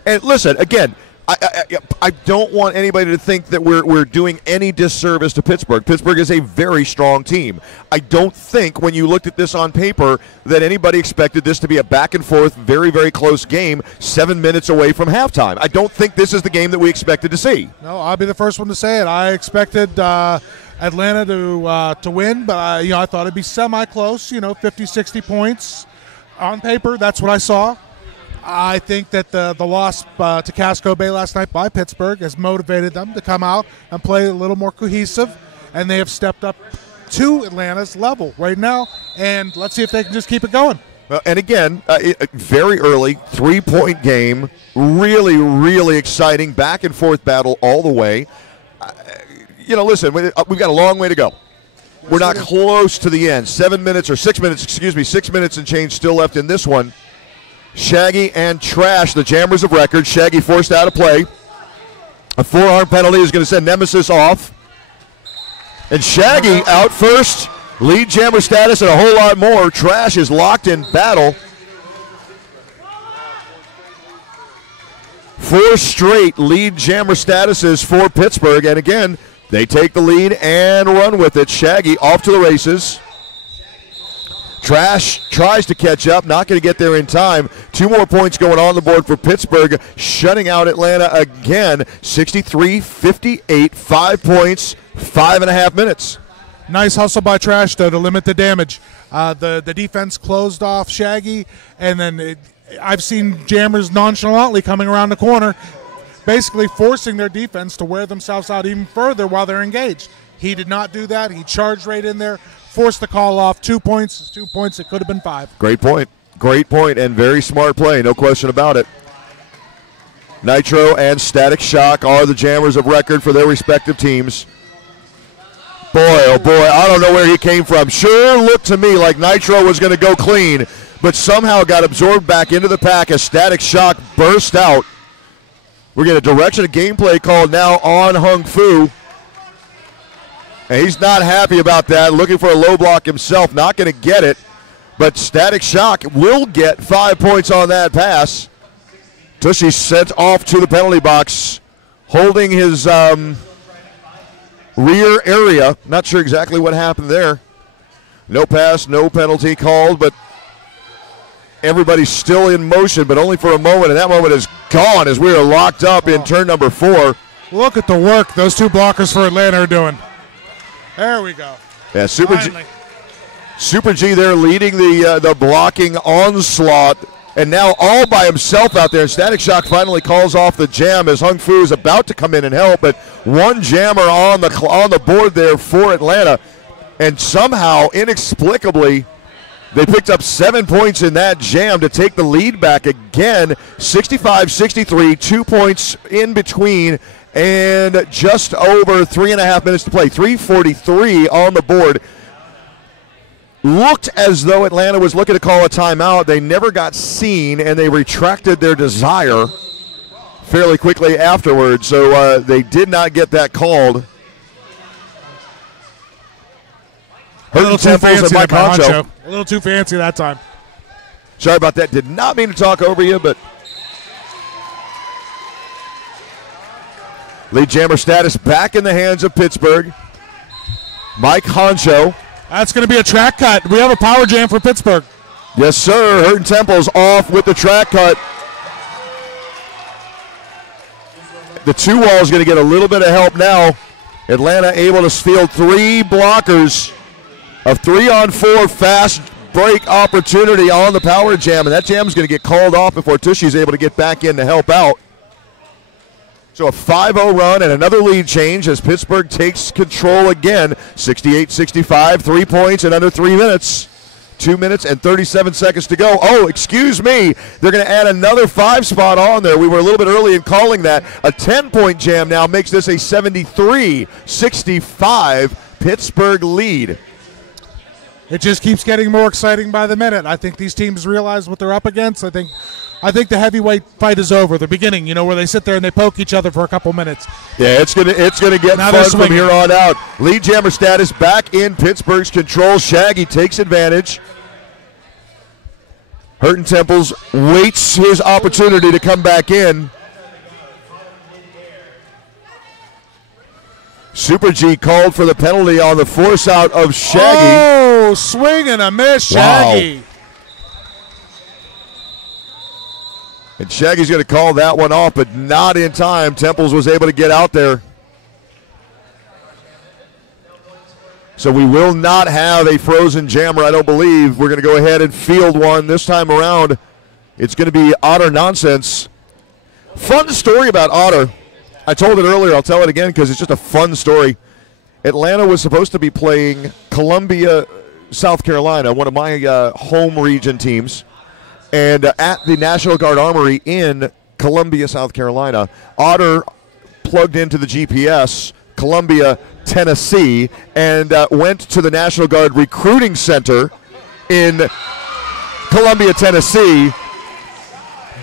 And listen, again, I don't want anybody to think that we're doing any disservice to Pittsburgh. Pittsburgh is a very strong team. I don't think when you looked at this on paper that anybody expected this to be a back and forth, very, very close game 7 minutes away from halftime. I don't think this is the game that we expected to see. No, I'll be the first one to say it. I expected Atlanta to win, but I thought it'd be semi-close, 50, 60 points. On paper, that's what I saw. I think that the loss to Casco Bay last night by Pittsburgh has motivated them to come out and play a little more cohesive, and they have stepped up to Atlanta's level right now, and let's see if they can just keep it going. And again, very early, 3-point game, really, really exciting, back and forth battle all the way. Listen, we've got a long way to go. We're not close to the end. 6 minutes and change still left in this one. Shaggy and Trash, the jammers of record. Shaggy forced out of play. A forearm penalty is going to send Nemesis off. And Shaggy out first. Lead jammer status and a whole lot more. Trash is locked in battle. 4 straight lead jammer statuses for Pittsburgh. And again, they take the lead and run with it. Shaggy off to the races. Trash tries to catch up, not going to get there in time. 2 more points going on the board for Pittsburgh, shutting out Atlanta again. 63-58, 5 points, 5.5 minutes. Nice hustle by Trash, though, to limit the damage. The defense closed off Shaggy, and then I've seen jammers nonchalantly coming around the corner, basically forcing their defense to wear themselves out even further while they're engaged. He did not do that. He charged right in there, forced the call off. 2 points is 2 points. It could have been 5. Great point, and very smart play, no question about it. Nitro and Static Shock are the jammers of record for their respective teams. Boy, oh boy, I don't know where he came from. Sure looked to me like Nitro was going to go clean, but somehow got absorbed back into the pack as Static Shock burst out. We're getting a direction of gameplay called now on Hung Fu. And he's not happy about that, looking for a low block himself, not going to get it. But Static Shock will get 5 points on that pass. Tushy sent off to the penalty box, holding his rear area. Not sure exactly what happened there. No pass, no penalty called, but everybody's still in motion, but only for a moment, and that moment is gone as we are locked up in turn number 4. Look at the work those 2 blockers for Atlanta are doing. There we go. Yeah, Super G there leading the blocking onslaught, and now all by himself out there. Static Shock finally calls off the jam as Hung Fu is about to come in and help, but 1 jammer on the board there for Atlanta, and somehow, inexplicably, they picked up 7 points in that jam to take the lead back again. 65-63, 2 points in between, and just over 3.5 minutes to play. 3:43 on the board. Looked as though Atlanta was looking to call a timeout. They never got seen, and they retracted their desire fairly quickly afterwards, so they did not get that called. A little too fancy, Mike Honcho. A little too fancy that time. Sorry about that. Did not mean to talk over you, but lead jammer status back in the hands of Pittsburgh. Mike Honcho. That's going to be a track cut. We have a power jam for Pittsburgh. Yes, sir. Hurton Temple's off with the track cut. The 2 wall is going to get a little bit of help now. Atlanta able to field 3 blockers. A 3-on-4 fast break opportunity on the power jam, and that jam is going to get called off before Tushy's able to get back in to help out. So a 5-0 run and another lead change as Pittsburgh takes control again. 68-65, 3 points in under 3 minutes. 2 minutes and 37 seconds to go. Oh, excuse me. They're going to add another 5 spot on there. We were a little bit early in calling that. A 10-point jam now makes this a 73-65 Pittsburgh lead. It just keeps getting more exciting by the minute. I think these teams realize what they're up against. I think the heavyweight fight is over. The beginning, where they sit there and they poke each other for a couple minutes. Yeah, it's gonna get Now fun from here on out. Lead jammer status back in Pittsburgh's control. Shaggy takes advantage. Hurton Temples waits his opportunity to come back in. Super G called for the penalty on the force out of Shaggy. Oh, swing and a miss, Shaggy. Wow. And Shaggy's going to call that one off, but not in time. Temples was able to get out there. So we will not have a frozen jammer, I don't believe. We're going to go ahead and field one this time around. It's going to be Otter nonsense. Fun story about Otter. I told it earlier. I'll tell it again because it's just a fun story. Atlanta was supposed to be playing Columbia, South Carolina, one of my home region teams. And at the National Guard Armory in Columbia, South Carolina, Otter plugged into the GPS, Columbia, Tennessee, and went to the National Guard Recruiting Center in Columbia, Tennessee.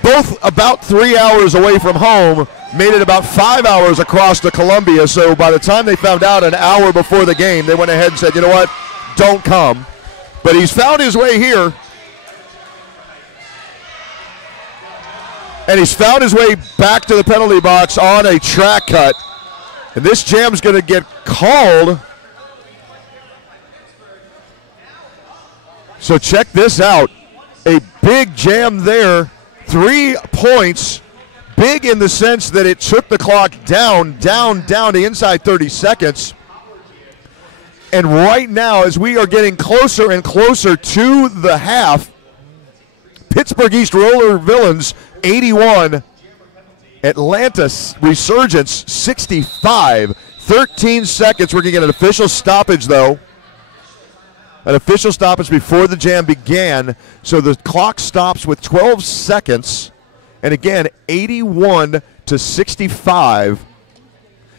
Both about 3 hours away from home, made it about 5 hours across to Columbia. So by the time they found out an hour before the game, they went ahead and said, you know what, don't come. But he's found his way here. And he's found his way back to the penalty box on a track cut. And this jam's going to get called. So check this out. A big jam there. 3 points. Big in the sense that it took the clock down to inside 30 seconds. And right now, as we are getting closer and closer to the half, Pittsburgh East Roller Villains 81, Atlanta Resurgence 65. 13 seconds. We're going to get an official stoppage, though. An official stoppage before the jam began. So the clock stops with 12 seconds. And again, 81 to 65.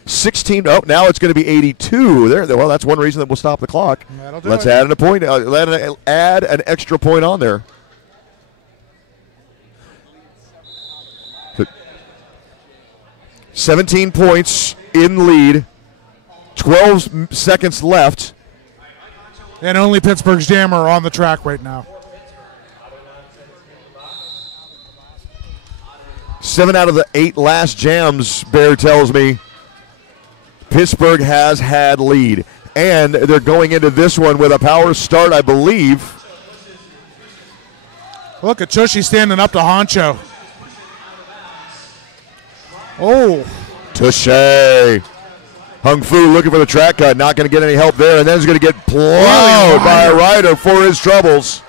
16. Oh, now it's going to be 82. There. Well, that's one reason that we'll stop the clock. Let's add a point. Add an extra point on there. 17 points in lead. 12 seconds left. And only Pittsburgh's jammer are on the track right now. 7 out of the 8 last jams, Bear tells me, Pittsburgh has had lead. And they're going into this one with a power start, I believe. Look at Tushy standing up to Honcho. Oh. Tushy. Hung Fu looking for the track cut, not going to get any help there, and then he's going to get plowed by a rider for his troubles.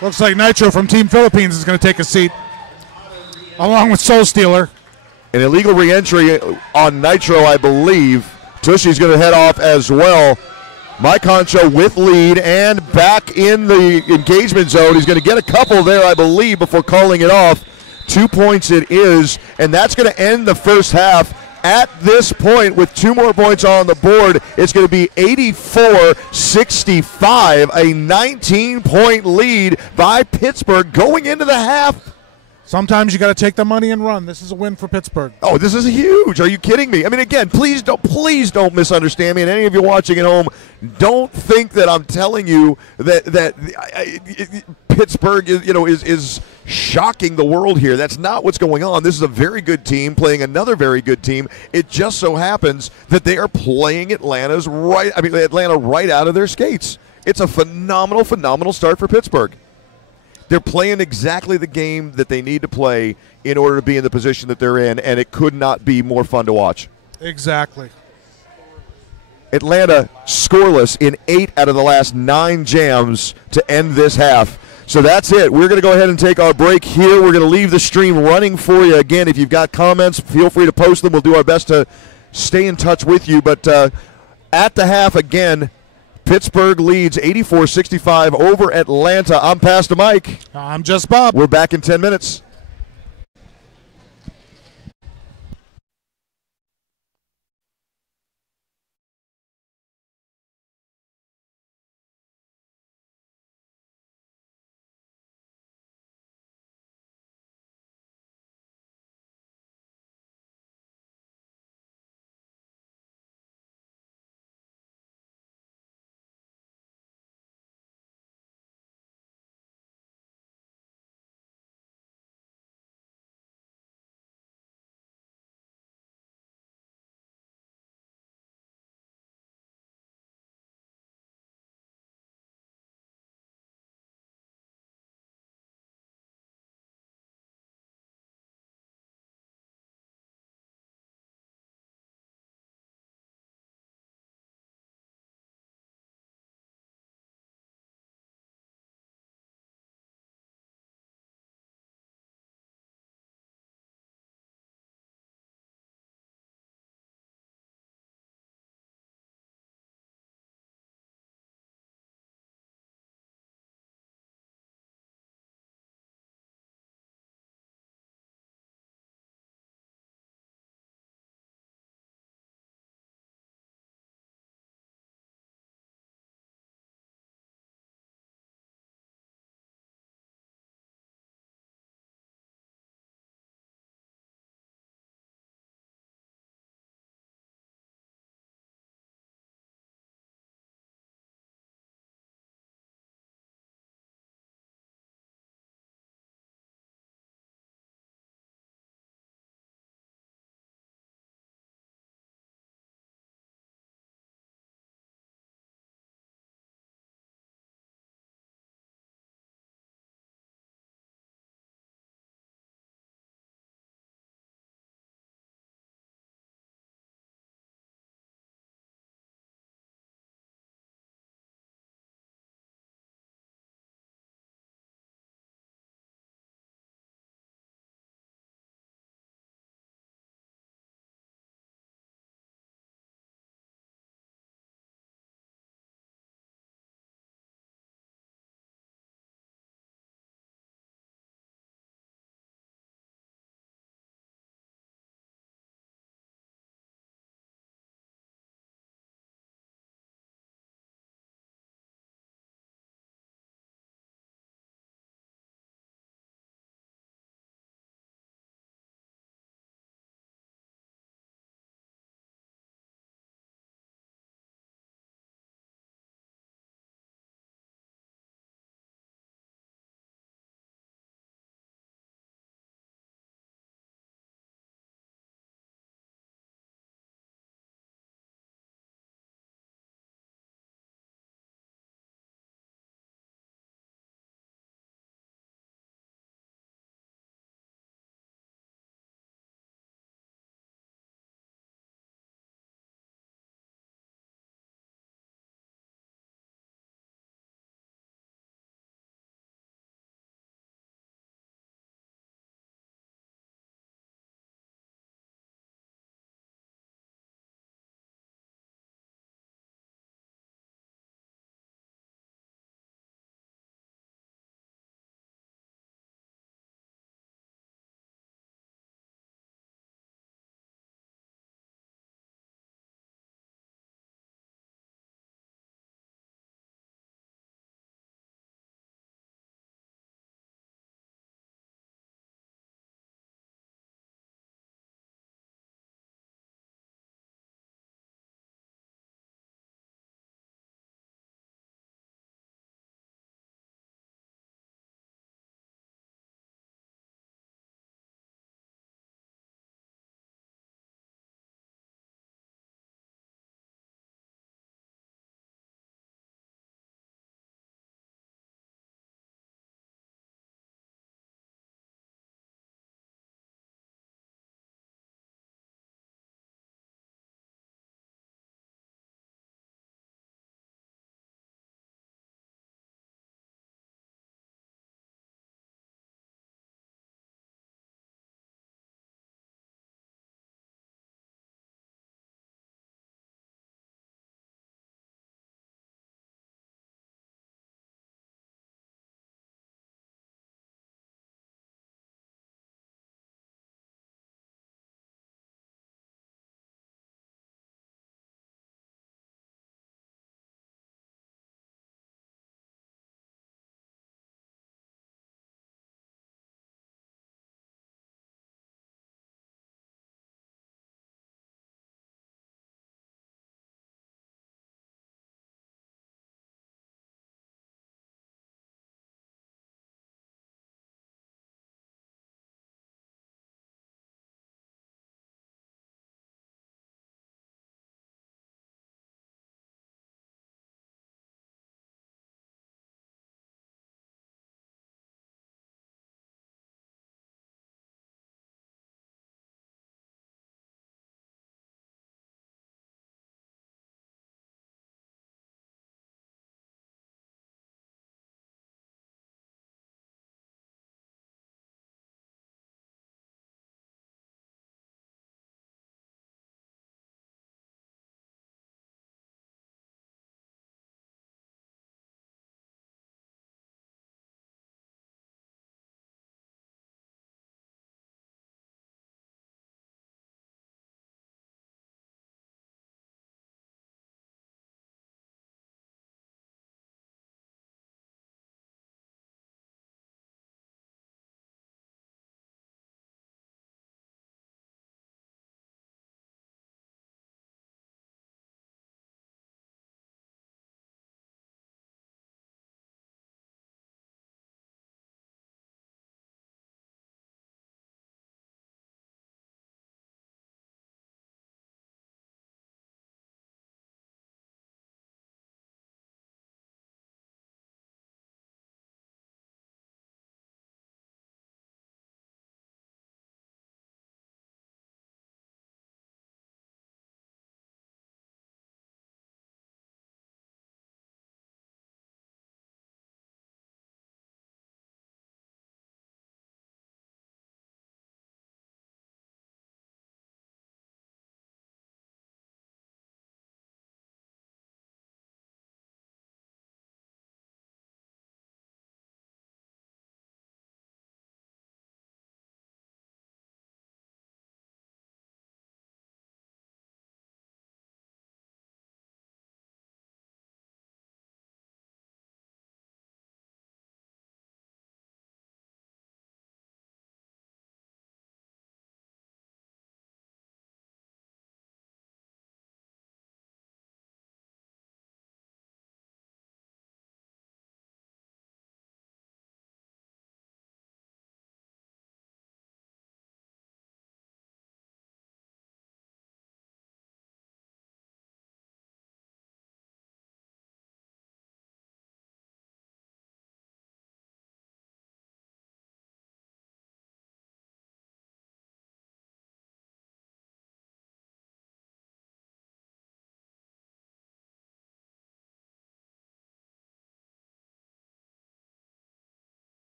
Looks like Nitro from Team Philippines is going to take a seat, along with Soul Stealer. An illegal re-entry on Nitro, I believe. Tushy's going to head off as well. Mike Honcho with lead and back in the engagement zone. He's going to get a couple there, I believe, before calling it off. 2 points it is, and that's going to end the first half. At this point, with 2 more points on the board, it's going to be 84-65, a 19-point lead by Pittsburgh going into the half. Sometimes you got to take the money and run. This is a win for Pittsburgh. Oh, this is huge. Are you kidding me? I mean, again, please don't misunderstand me. And any of you watching at home, don't think that I'm telling you that Pittsburgh is shocking the world here. That's not what's going on. This is a very good team playing another very good team. It just so happens that they are playing Atlanta right out of their skates. It's a phenomenal start for Pittsburgh. They're playing exactly the game that they need to play in order to be in the position that they're in, and it could not be more fun to watch. Exactly. Atlanta scoreless in 8 out of the last 9 jams to end this half. So that's it. We're going to go ahead and take our break here. We're going to leave the stream running for you. Again, if you've got comments, feel free to post them. We'll do our best to stay in touch with you. But at the half again, Pittsburgh leads 84-65 over Atlanta. I'm Pastor Mike. I'm just Bob. We're back in 10 minutes.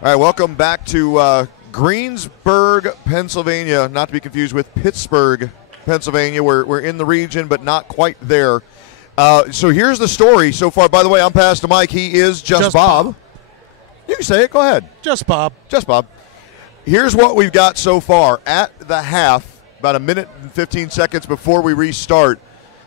All right, welcome back to Greensburg, Pennsylvania, not to be confused with Pittsburgh, Pennsylvania. We're in the region, but not quite there. So here's the story so far. By the way, I'm past the mic. He is Just Bob. You can say it. Go ahead. Just Bob. Just Bob. Here's what we've got so far. At the half, about a minute and 15 seconds before we restart,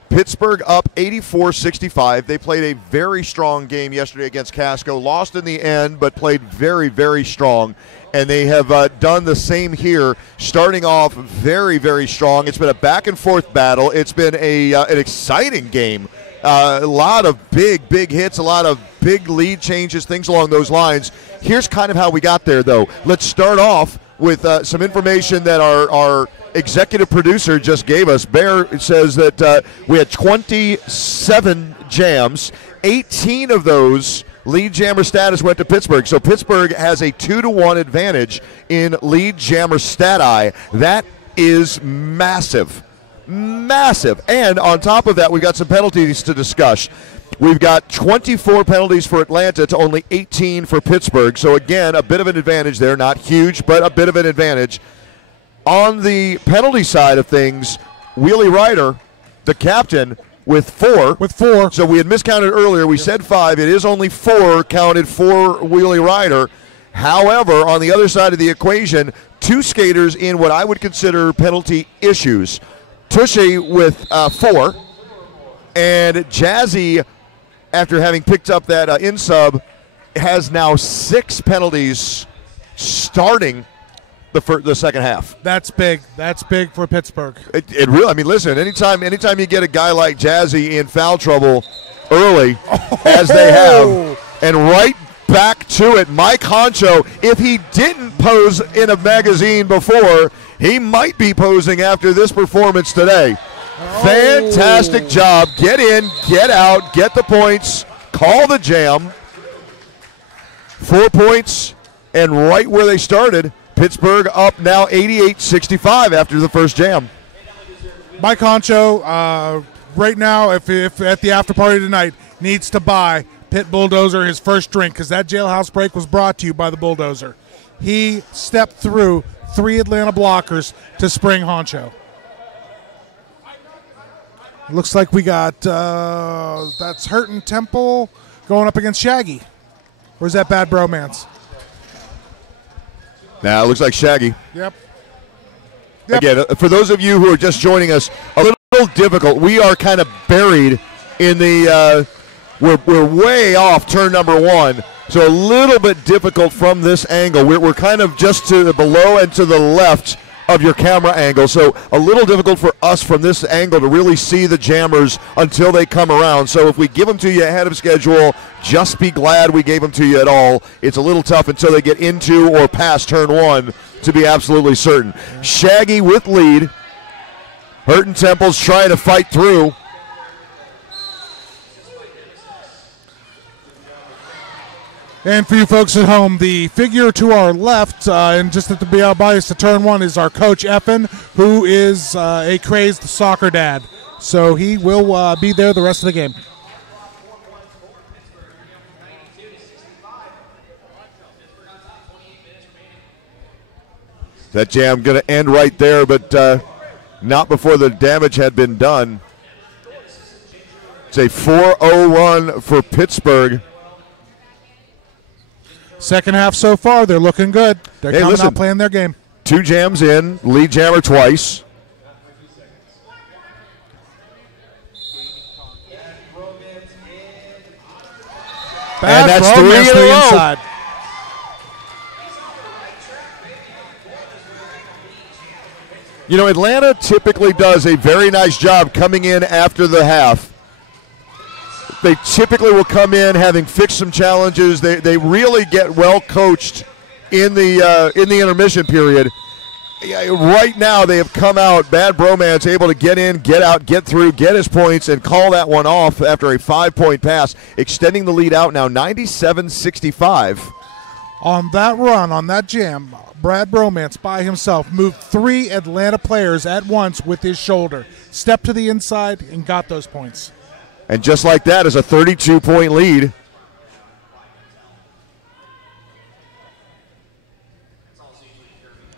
Pittsburgh up 84-65. They played a very strong game yesterday against Casco. Lost in the end, but played very, very strong. And they have done the same here, starting off very, very strong. It's been a back-and-forth battle. It's been an exciting game. A lot of big hits, a lot of big lead changes, things along those lines. Here's kind of how we got there, though. Let's start off with some information that our executive producer just gave us. Bear says that we had 27 jams. 18 of those lead jammer status went to Pittsburgh. So Pittsburgh has a 2-1 advantage in lead jammer stati. That is massive. Massive. And on top of that, we've got some penalties to discuss. We've got 24 penalties for Atlanta to only 18 for Pittsburgh. So again, a bit of an advantage there. Not huge, but a bit of an advantage. On the penalty side of things, Wheelie Ryder, the captain, with 4. With 4. So we had miscounted earlier. We said 5. It is only 4 counted for Wheelie Ryder. However, on the other side of the equation, 2 skaters in what I would consider penalty issues. Tushy with 4. And Jazzy, after having picked up that in-sub, has now 6 penalties starting the second half. That's big. That's big for Pittsburgh. It really, I mean, listen, anytime you get a guy like Jazzy in foul trouble early, as they have, and right back to it, Mike Honcho, if he didn't pose in a magazine before, he might be posing after this performance today. Fantastic job. Get in, get out, get the points, call the jam. 4 points, and right where they started, Pittsburgh up now 88-65 after the first jam. Mike Honcho, right now, if at the after party tonight, needs to buy Pitt Bulldozer his first drink, because that jailhouse break was brought to you by the Bulldozer. He stepped through 3 Atlanta blockers to spring Honcho. Looks like we got, that's Hurton Temple going up against Shaggy. Or is that Bad Bromance? Now it looks like Shaggy. Yep. Again, for those of you who are just joining us, a little difficult. We are kind of buried in the, we're way off turn number 1, so a little bit difficult from this angle. We're kind of just to the below and to the left of your camera angle, so a little difficult for us from this angle to really see the jammers until they come around. So if we give them to you ahead of schedule, just be glad we gave them to you at all. It's a little tough until they get into or past turn 1 to be absolutely certain. Shaggy with lead. Hurton Temple's trying to fight through. And for you folks at home, the figure to our left, and just at the be bias to turn 1, is our coach Effen, who is a crazed soccer dad. So he will be there the rest of the game. That jam going to end right there, but not before the damage had been done. It's a 4-0 run for Pittsburgh. Second half so far, they're looking good. They're coming out playing their game. 2 jams in, lead jammer twice. Bad and that's 3 in a row. Inside. You know, Atlanta typically does a very nice job coming in after the half. They typically will come in having fixed some challenges. They really get well coached in the intermission period. Right now they have come out, Bad Bromance able to get in, get out, get through, get his points, and call that one off after a 5-point pass, extending the lead out now 97-65. On that run, on that jam, Brad Bromance by himself moved 3 Atlanta players at once with his shoulder, stepped to the inside, and got those points. And just like that is a 32-point lead.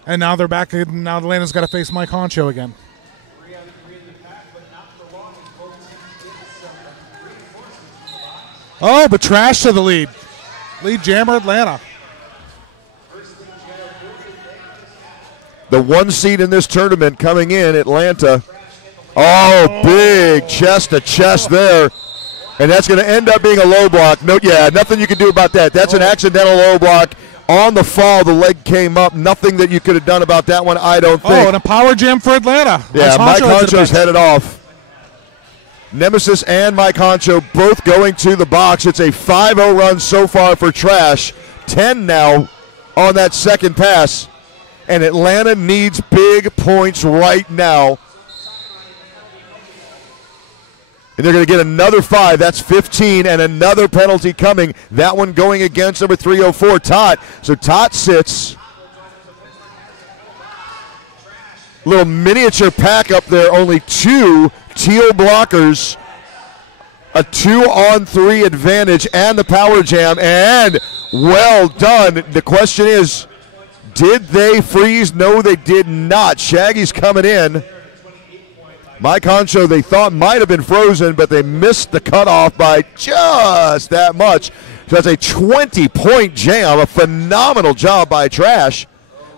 And now they're back. Now Atlanta's got to face Mike Honcho again. Oh, but trash to the lead. Lead jammer Atlanta. The 1 seed in this tournament coming in, Atlanta. Oh, big chest to chest there. And that's going to end up being a low block. No, yeah, nothing you can do about that. That's an accidental low block. On the fall, the leg came up. Nothing that you could have done about that one, I don't think. Oh, and a power jam for Atlanta. Yeah, Mike Honcho's headed off. Nemesis and Mike Honcho both going to the box. It's a 5-0 run so far for Trash. 10 now on that second pass. And Atlanta needs big points right now. And they're going to get another 5. That's 15, and another penalty coming. That one going against number 304, Tot. So Tot sits. Little miniature pack up there. Only 2 teal blockers. A 2-on-3 advantage and the power jam. And well done. The question is, did they freeze? No, they did not. Shaggy's coming in. Mike Honcho, they thought might have been frozen, but they missed the cutoff by just that much. So that's a 20-point jam, a phenomenal job by Trash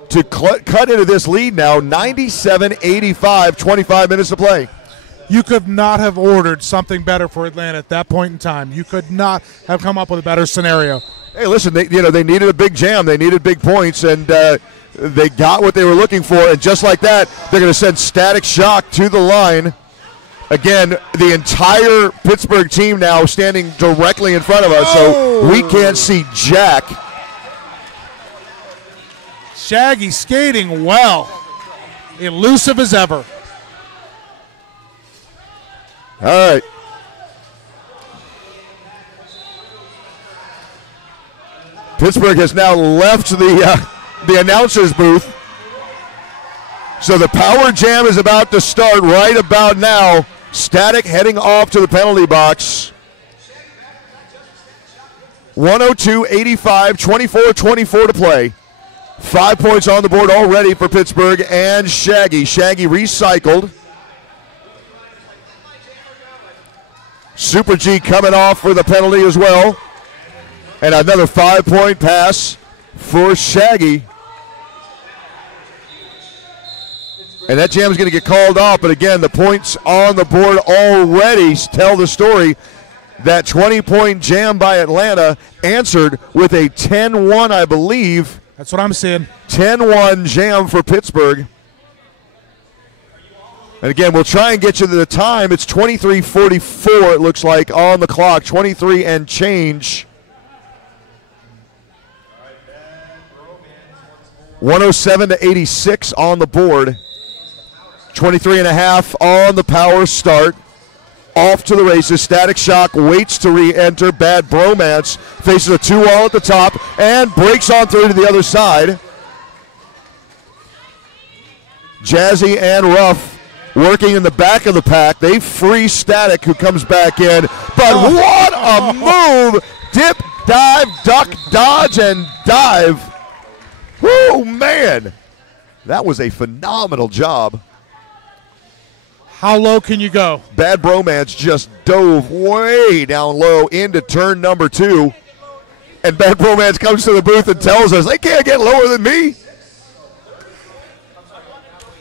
to cut into this lead now, 97-85, 25 minutes to play. You could not have ordered something better for Atlanta at that point in time. You could not have come up with a better scenario. Hey, listen, they needed a big jam. They needed big points, and they got what they were looking for, and just like that, they're going to send Static Shock to the line. Again, the entire Pittsburgh team now standing directly in front of us, so we can't see jack. Shaggy skating well. Elusive as ever. All right. Pittsburgh has now left the announcer's booth. So the power jam is about to start right about now. Static heading off to the penalty box. 102-85, 24-24 to play. 5 points on the board already for Pittsburgh and Shaggy. Shaggy recycled. Super G coming off for the penalty as well. And another 5-point pass for Shaggy. And that jam is going to get called off, but again, the points on the board already tell the story. That 20-point jam by Atlanta answered with a 10-1, I believe. That's what I'm seeing. 10-1 jam for Pittsburgh. And again, we'll try and get you to the time. It's 23:44, it looks like, on the clock. 23 and change. 107-86 on the board. 23.5 on the power start. Off to the races. Static Shock waits to re-enter. Bad Bromance faces a 2-wall at the top and breaks on through to the other side. Jazzy and Ruff working in the back of the pack. They free Static, who comes back in. But what a move! Dip, dive, duck, dodge, and dive. Whoa, man. That was a phenomenal job. How low can you go? Bad Bromance just dove way down low into turn number 2. And Bad Bromance comes to the booth and tells us they can't get lower than me.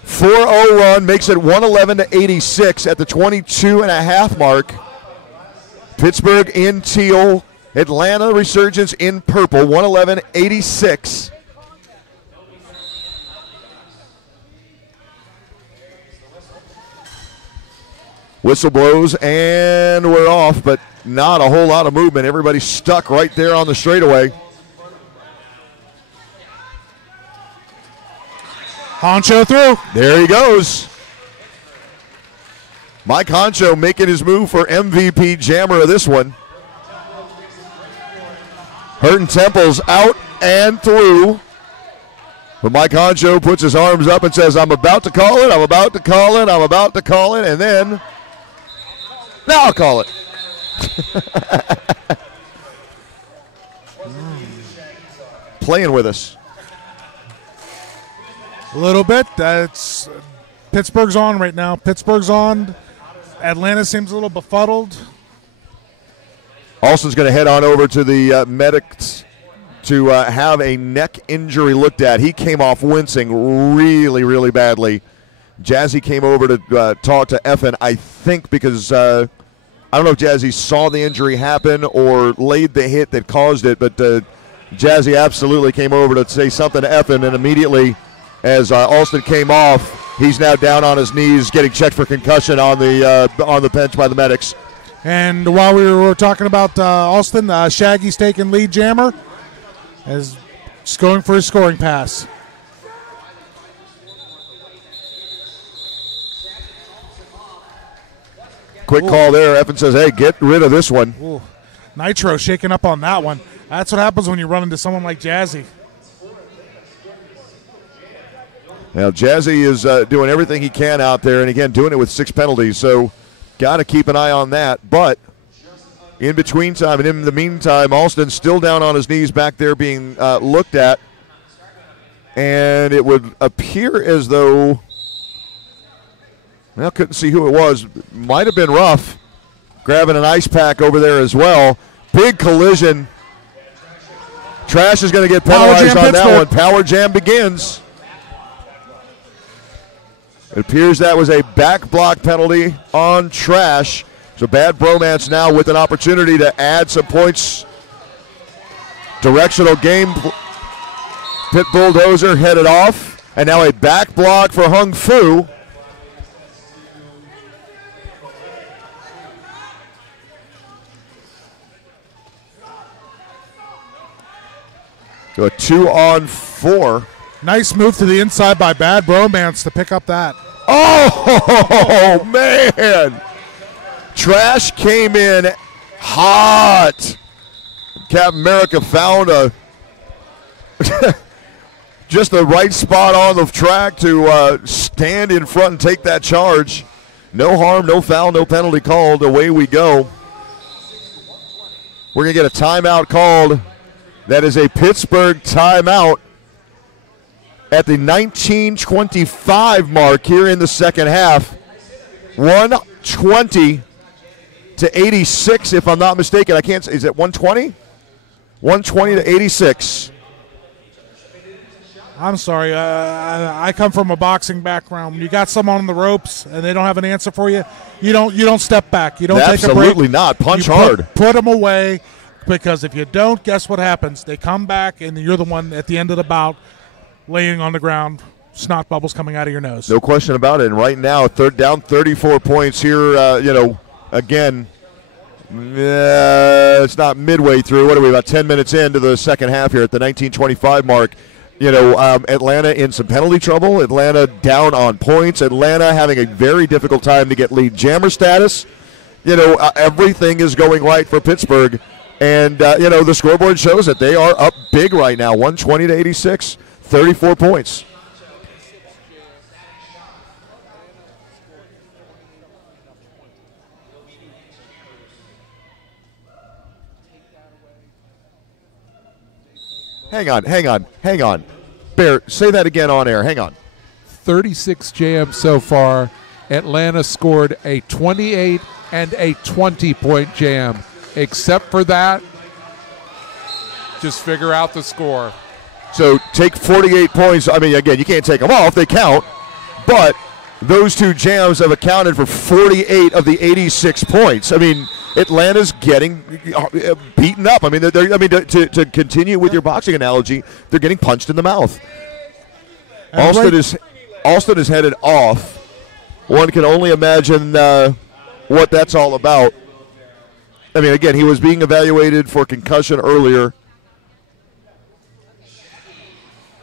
4-0 run makes it 111-86 at the 22.5 mark. Pittsburgh in teal. Atlanta Resurgence in purple. 111-86. Whistle blows, and we're off, but not a whole lot of movement. Everybody's stuck right there on the straightaway. Honcho through. There he goes. Mike Honcho making his move for MVP jammer of this one. Hurting Temple's out and through. But Mike Honcho puts his arms up and says, I'm about to call it, I'm about to call it, I'm about to call it, and then... Now I'll call it. Playing with us. A little bit. That's Pittsburgh's on right now. Pittsburgh's on. Atlanta seems a little befuddled. Alston's going to head on over to the medics to have a neck injury looked at. He came off wincing really, really badly. Jazzy came over to talk to Effin, I think, because I don't know if Jazzy saw the injury happen or laid the hit that caused it, but Jazzy absolutely came over to say something to Effin, and immediately as Alston came off, he's now down on his knees getting checked for concussion on the bench by the medics. And while we were talking about Alston, Shaggy's taking lead jammer as just going for his scoring pass. Quick call there. Effin says, hey, get rid of this one. Ooh. Nitro shaking up on that one. That's what happens when you run into someone like Jazzy. Now, Jazzy is doing everything he can out there, and again, doing it with 6 penalties, so got to keep an eye on that. But in between time and in the meantime, Alston's still down on his knees back there being looked at, and it would appear as though, well, couldn't see who it was. Might have been Ruff grabbing an ice pack over there as well. Big collision. Trash is going to get penalized on that one. Power jam begins. It appears that was a back block penalty on Trash. So Bad Bromance now with an opportunity to add some points. Directional game. Pit Bulldozer headed off. And now a back block for Hung Fu. So a 2-on-4. Nice move to the inside by Bad Bromance to pick up that. Oh, man. Trash came in hot. Captain America found just the right spot on the track to stand in front and take that charge. No harm, no foul, no penalty called. Away we go. We're going to get a timeout called. That is a Pittsburgh timeout at the 19:25 mark here in the second half. 120 to 86, if I'm not mistaken. I can't. Is it 120? 120 to 86. I'm sorry. I come from a boxing background. When you got someone on the ropes and they don't have an answer for you, you don't step back. You don't take a break. Absolutely not. Punch hard. Put them away, because if you don't, guess what happens? They come back and you're the one at the end of the bout laying on the ground, snot bubbles coming out of your nose. No question about it. And right now, third down, 34 points here. Again, it's not midway through. What are we, about 10 minutes into the second half here at the 19:25 mark? Atlanta in some penalty trouble. Atlanta down on points. Atlanta having a very difficult time to get lead jammer status. Everything is going right for Pittsburgh. And, the scoreboard shows that they are up big right now, 120 to 86. 34 points. Hang on. Bear, say that again on air. Hang on. 36 jams so far. Atlanta scored a 28 and a 20-point jam. Except for that, just figure out the score. So take 48 points. I mean, again, you can't take them off. They count. But those two jams have accounted for 48 of the 86 points. I mean, Atlanta's getting beaten up. I mean, to continue with your boxing analogy, they're getting punched in the mouth. Alston is headed off. One can only imagine what that's all about. I mean, again, he was being evaluated for concussion earlier.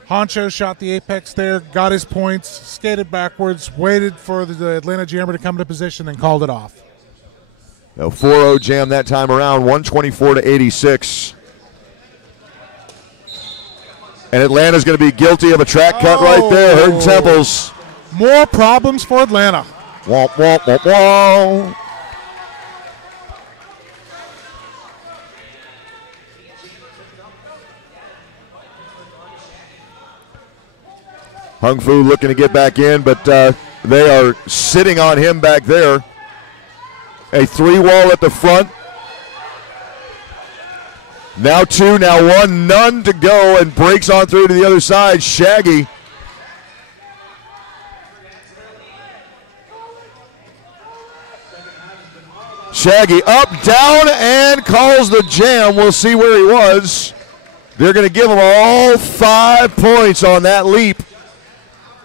Honcho shot the apex there, got his points, skated backwards, waited for the Atlanta jammer to come into position, and called it off. 4-0 jam that time around, 124 to 86. And Atlanta's going to be guilty of a track cut right there, hurting temples. More problems for Atlanta. Womp, womp, womp, womp. Hung Fu looking to get back in, but they are sitting on him back there. A 3-wall at the front. Now 2, now 1, none to go, and breaks on through to the other side. Shaggy. Shaggy up, down, and calls the jam. We'll see where he was. They're going to give him all 5 points on that leap.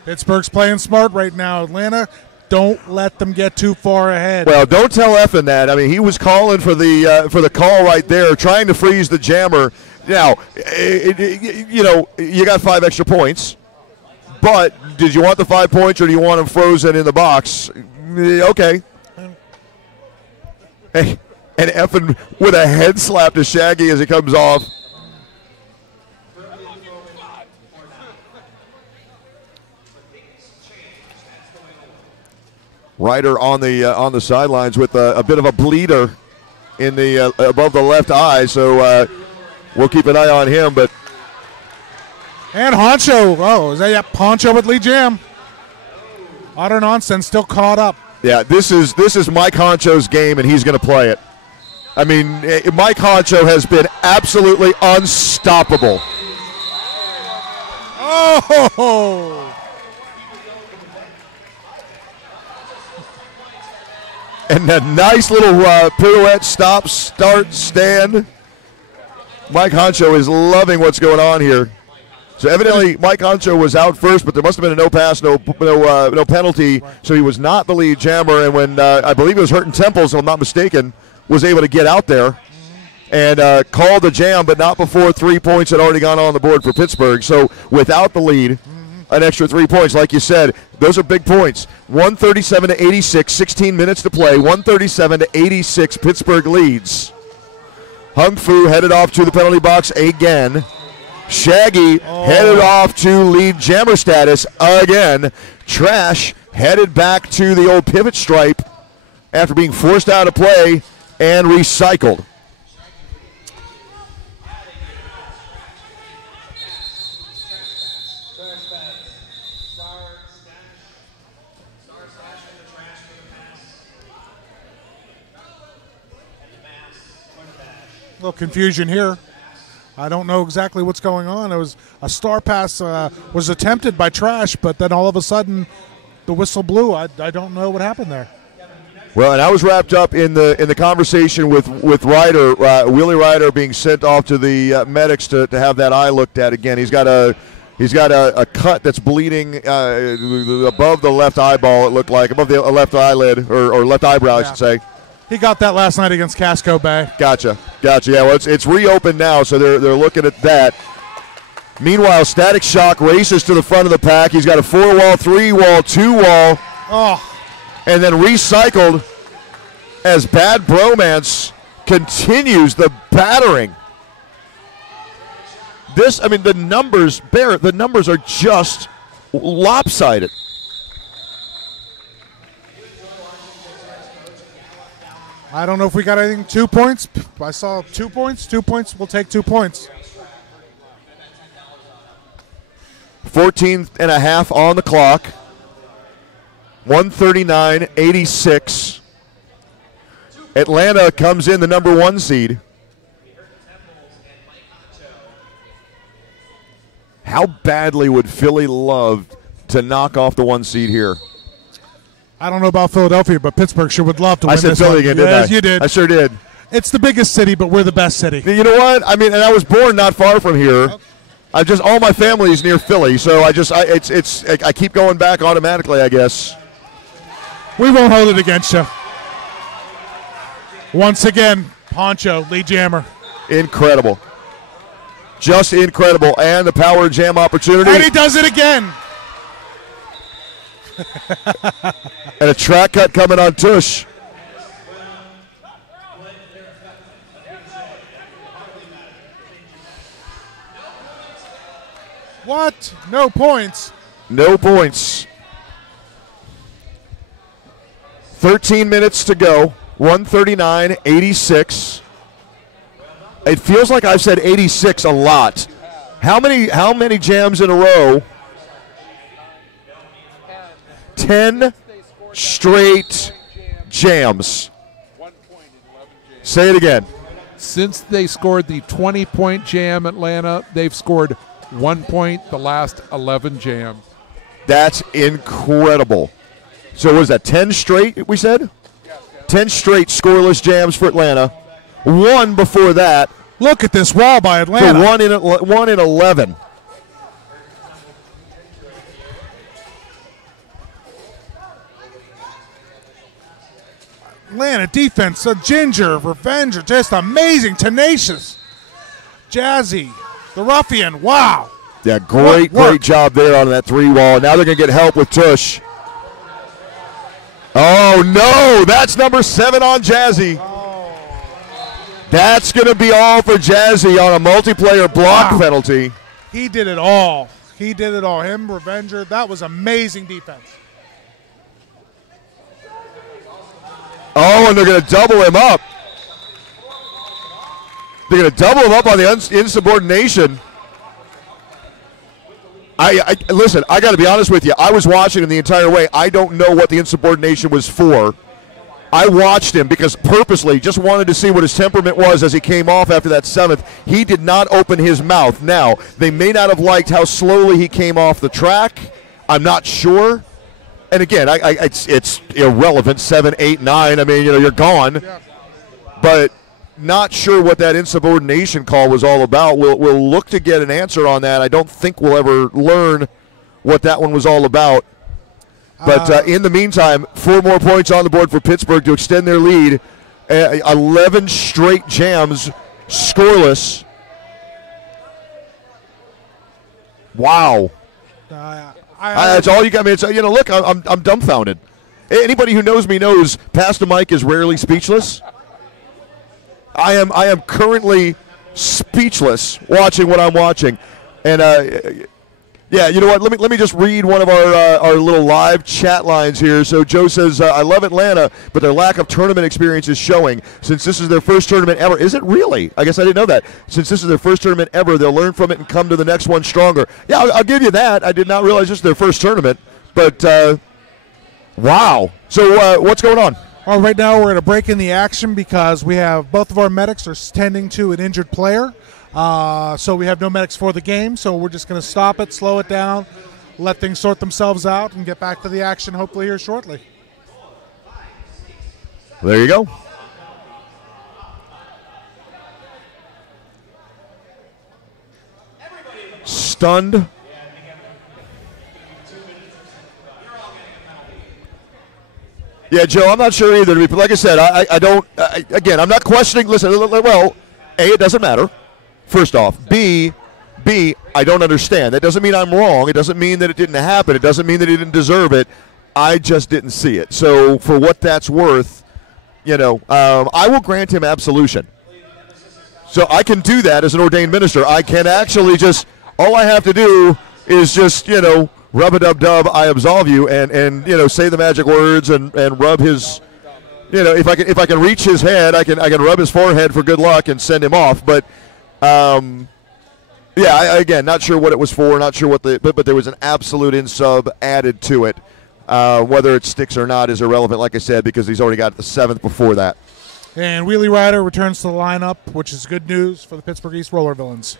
Pittsburgh's playing smart right now. Atlanta, don't let them get too far ahead. Well, don't tell Effin that. I mean, he was calling for the call right there, trying to freeze the jammer. Now, you got 5 extra points, but did you want the 5 points or do you want them frozen in the box? Okay. Hey, and Effin with a head slap to Shaggy as he comes off. Ryder on the sidelines with a bit of a bleeder in the above the left eye, so we'll keep an eye on him. But and Honcho, is that Poncho with Lee Jam? Utter nonsense, still caught up. Yeah, this is Mike Honcho's game, and he's going to play it. I mean, Mike Honcho has been absolutely unstoppable. Oh! And a nice little pirouette, stop, start, stand. Mike Honcho is loving what's going on here. So evidently Mike Honcho was out first, but there must have been a no pass, no penalty, so he was not the lead jammer. And when I believe it was Hurton Temples, if I'm not mistaken, was able to get out there and call the jam, but not before 3 points had already gone on the board for Pittsburgh. So without the lead, an extra 3 points, like you said, those are big points. 137-86, 16 minutes to play. 137-86, Pittsburgh leads. Hung Fu headed off to the penalty box again. Shaggy headed off to lead jammer status again. Trash headed back to the old pivot stripe after being forced out of play and recycled. A little confusion here. I don't know exactly what's going on. It was a star pass was attempted by Trash, but then all of a sudden the whistle blew. I don't know what happened there. Well, and I was wrapped up in the conversation with Ryder, Willie Ryder being sent off to the medics to have that eye looked at again. He's got a cut that's bleeding above the left eyeball. It looked like above the left eyelid or left eyebrow, I should say. He got that last night against Casco Bay. Gotcha. Yeah, well, it's reopened now, so they're looking at that. Meanwhile, Static Shock races to the front of the pack. He's got a 4-wall, 3-wall, 2-wall. Oh. And then recycled as Bad Bromance continues the battering. The numbers, Barrett, the numbers are just lopsided. I don't know if we got anything. 2 points. I saw 2 points. 2 points. We'll take 2 points. 14 and a half on the clock. 139-86. Atlanta comes in the number 1 seed. How badly would Philly love to knock off the 1 seed here? I don't know about Philadelphia, but Pittsburgh sure would love to win I said this Philly one. again, didn't Yes, I? you did. I sure did. It's the biggest city, but we're the best city. You know what? I mean, and I was born not far from here. All my family is near Philly, so I keep going back automatically, I guess. We won't hold it against you. Once again, Poncho, lead jammer. Incredible. Just incredible. And the power jam opportunity. And he does it again. And a track cut coming on Tush. What? No points. No points. 13 minutes to go. 139-86. It feels like I've said 86 a lot. How many jams in a row 10 straight jams. Say it again. Since they scored the 20-point jam, Atlanta, they've scored 1 point the last 11 jams. That's incredible. So was that 10 straight, we said? 10 straight scoreless jams for Atlanta. One before that. Look at this wall by Atlanta. So one in 11. Atlanta defense, a ginger, revenger, just amazing, tenacious. Jazzy, the ruffian, wow. Yeah, great job there on that 3 wall. Now they're going to get help with Tush. Oh, no, that's number 7 on Jazzy. That's going to be all for Jazzy on a multiplayer block penalty. He did it all. He did it all. Him, revenger, that was amazing defense. Oh, and they're going to double him up. They're going to double him up on the insubordination. Listen, I got to be honest with you. I was watching him the entire way. I don't know what the insubordination was for. I watched him because purposely just wanted to see what his temperament was as he came off after that 7th. He did not open his mouth. Now, they may not have liked how slowly he came off the track. I'm not sure. And again, it's irrelevant. 7, 8, 9. I mean, you're gone. Yeah. But not sure what that insubordination call was all about. We'll look to get an answer on that. I don't think we'll ever learn what that one was all about. But in the meantime, 4 more points on the board for Pittsburgh to extend their lead. 11 straight jams, scoreless. Wow. That's all you got. I mean, look, I'm dumbfounded. Anybody who knows me knows Pastor Mike is rarely speechless. I am currently speechless watching what I'm watching, and yeah, you know what? Let me just read one of our little live chat lines here. So Joe says, "I love Atlanta, but their lack of tournament experience is showing. Since this is their first tournament ever, is it really? I guess I didn't know that. Since this is their first tournament ever, they'll learn from it and come to the next one stronger. Yeah, I'll give you that. I did not realize this is their first tournament, but wow. So what's going on? Well, right now we're going to break in the action because we have both of our medics are tending to an injured player. So we have no medics for the game, so we're just going to stop it, slow it down, let things sort themselves out, and get back to the action hopefully here shortly. There you go. Stunned. Yeah, Joe, I'm not sure either. Like I said, I don't, again, I'm not questioning. Listen, well, A, it doesn't matter. First off, B, I don't understand. That doesn't mean I'm wrong. It doesn't mean that it didn't happen. It doesn't mean that he didn't deserve it. I just didn't see it. So for what that's worth, I will grant him absolution. So I can do that as an ordained minister. I can actually just, all I have to do is just, rub-a-dub-dub, I absolve you, and say the magic words and rub his, if I can reach his head, I can rub his forehead for good luck and send him off. But yeah, again, not sure what it was for, not sure what but there was an absolute insub added to it. Whether it sticks or not is irrelevant, like I said, because he's already got the 7th before that. And Wheelie Rider returns to the lineup, which is good news for the Pittsburgh East Roller Villains.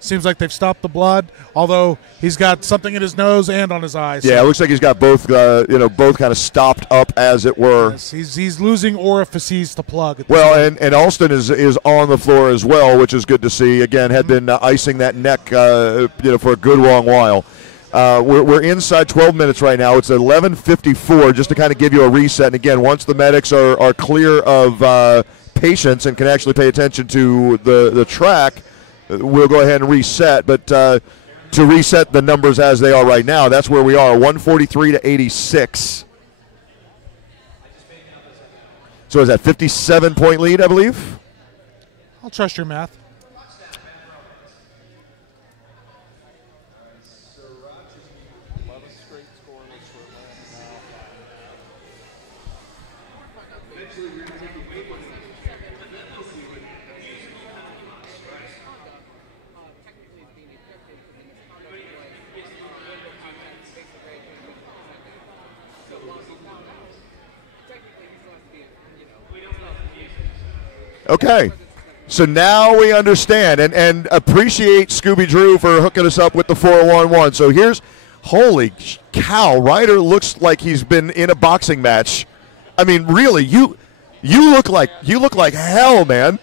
Seems like they've stopped the blood, although he's got something in his nose and on his eyes. Yeah, it looks like he's got both, both kind of stopped up, as it were. Yes, he's losing orifices to plug. Well, and Alston is on the floor as well, which is good to see. Again, had been icing that neck, for a good long while. We're inside 12 minutes right now. It's 11:54, just to kind of give you a reset. And again, once the medics are clear of patients and can actually pay attention to the track, we'll go ahead and reset. But to reset the numbers as they are right now, that's where we are, 143 to 86. So is that 57-point lead, I believe? I'll trust your math. Okay. So now we understand and appreciate Scooby Drew for hooking us up with the 4-1-1. So here's, holy cow, Ryder looks like he's been in a boxing match. I mean, really, you look like hell, man.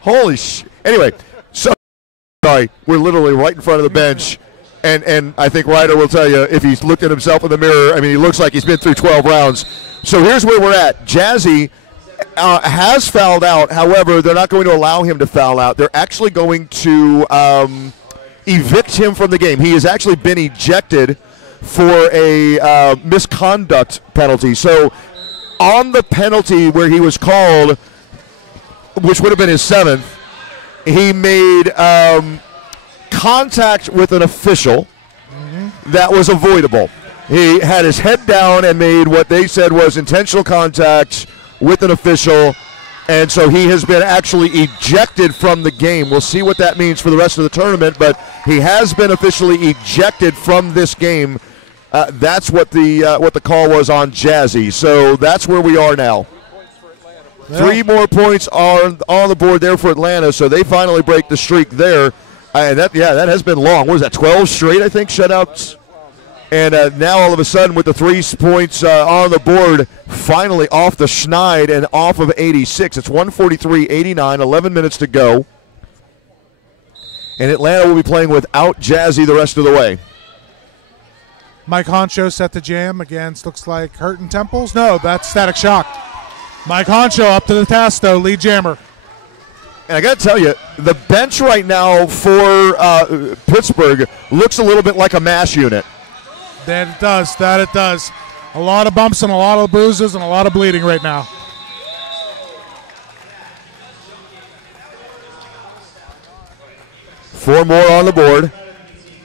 Holy Anyway, so sorry, we're literally right in front of the bench. And I think Ryder will tell you, if he's looked at himself in the mirror, I mean, he looks like he's been through 12 rounds. So here's where we're at. Jazzy has fouled out. However, they're not going to allow him to foul out. They're actually going to evict him from the game. He has actually been ejected for a misconduct penalty. So on the penalty where he was called, which would have been his 7th, he made contact with an official that was avoidable. He had his head down and made what they said was intentional contact with an official, and so he has been actually ejected from the game. We'll see what that means for the rest of the tournament, but he has been officially ejected from this game. That's what the call was on Jazzy. So that's where we are now. 3 more points are on the board there for Atlanta, so they finally break the streak there. And that has been long. What is that, 12 straight, I think, shutouts? And now all of a sudden with the 3 points on the board, finally off the schneid and off of 86. It's 143-89, 11 minutes to go. And Atlanta will be playing without Jazzy the rest of the way. Mike Honcho set the jam against, looks like Hurton Temples. No, that's Static Shock. Mike Honcho up to the task, though, lead jammer. And I got to tell you, the bench right now for Pittsburgh looks a little bit like a MASH unit. That it does. A lot of bumps and a lot of bruises and a lot of bleeding right now. Four more on the board.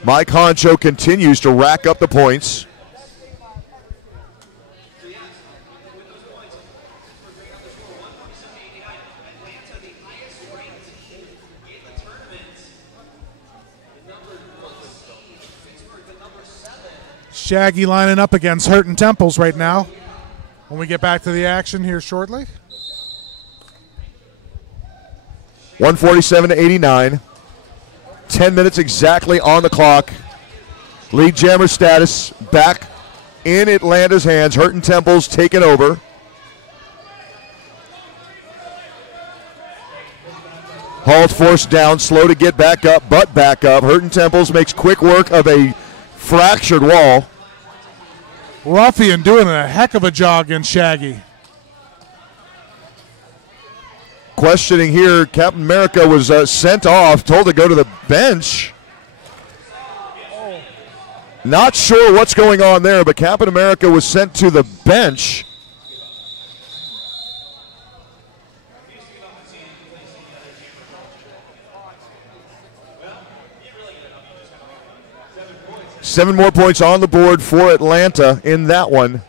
Mike Honcho continues to rack up the points. Shaggy lining up against Hurton Temples right now. When we get back to the action here shortly. 147-89. 10 minutes exactly on the clock. Lead jammer status back in Atlanta's hands. Hurton Temples taking over. Hall's forced down, slow to get back up, but back up. Hurton Temples makes quick work of a fractured wall. Ruffian doing a heck of a job against Shaggy. Questioning here, Captain America was sent off, told to go to the bench. Not sure what's going on there, but Captain America was sent to the bench. Seven more points on the board for Atlanta in that one.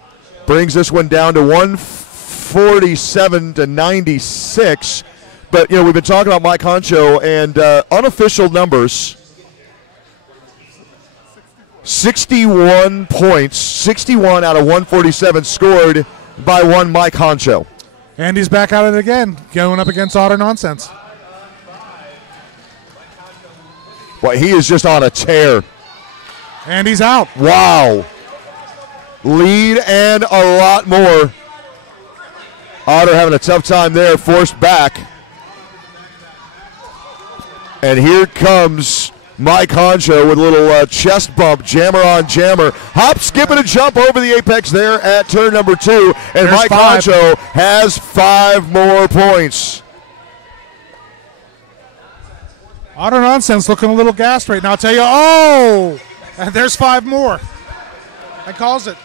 Brings this one down to 147-96. But, we've been talking about Mike Honcho and unofficial numbers. 61 points, 61 out of 147 scored by one Mike Honcho. And he's back at it again, going up against Otter Nonsense. Well, he is just on a tear. And he's out. Wow. Lead and a lot more. Otter having a tough time there, forced back. And here comes Mike Honcho with a little chest bump, jammer on jammer. Hop, skip, and a jump over the apex there at turn number 2. And There's Mike 5. Honcho has 5 more points. Otter Nonsense looking a little gassed right now. I'll tell you, oh! And there's 5 more. That calls it.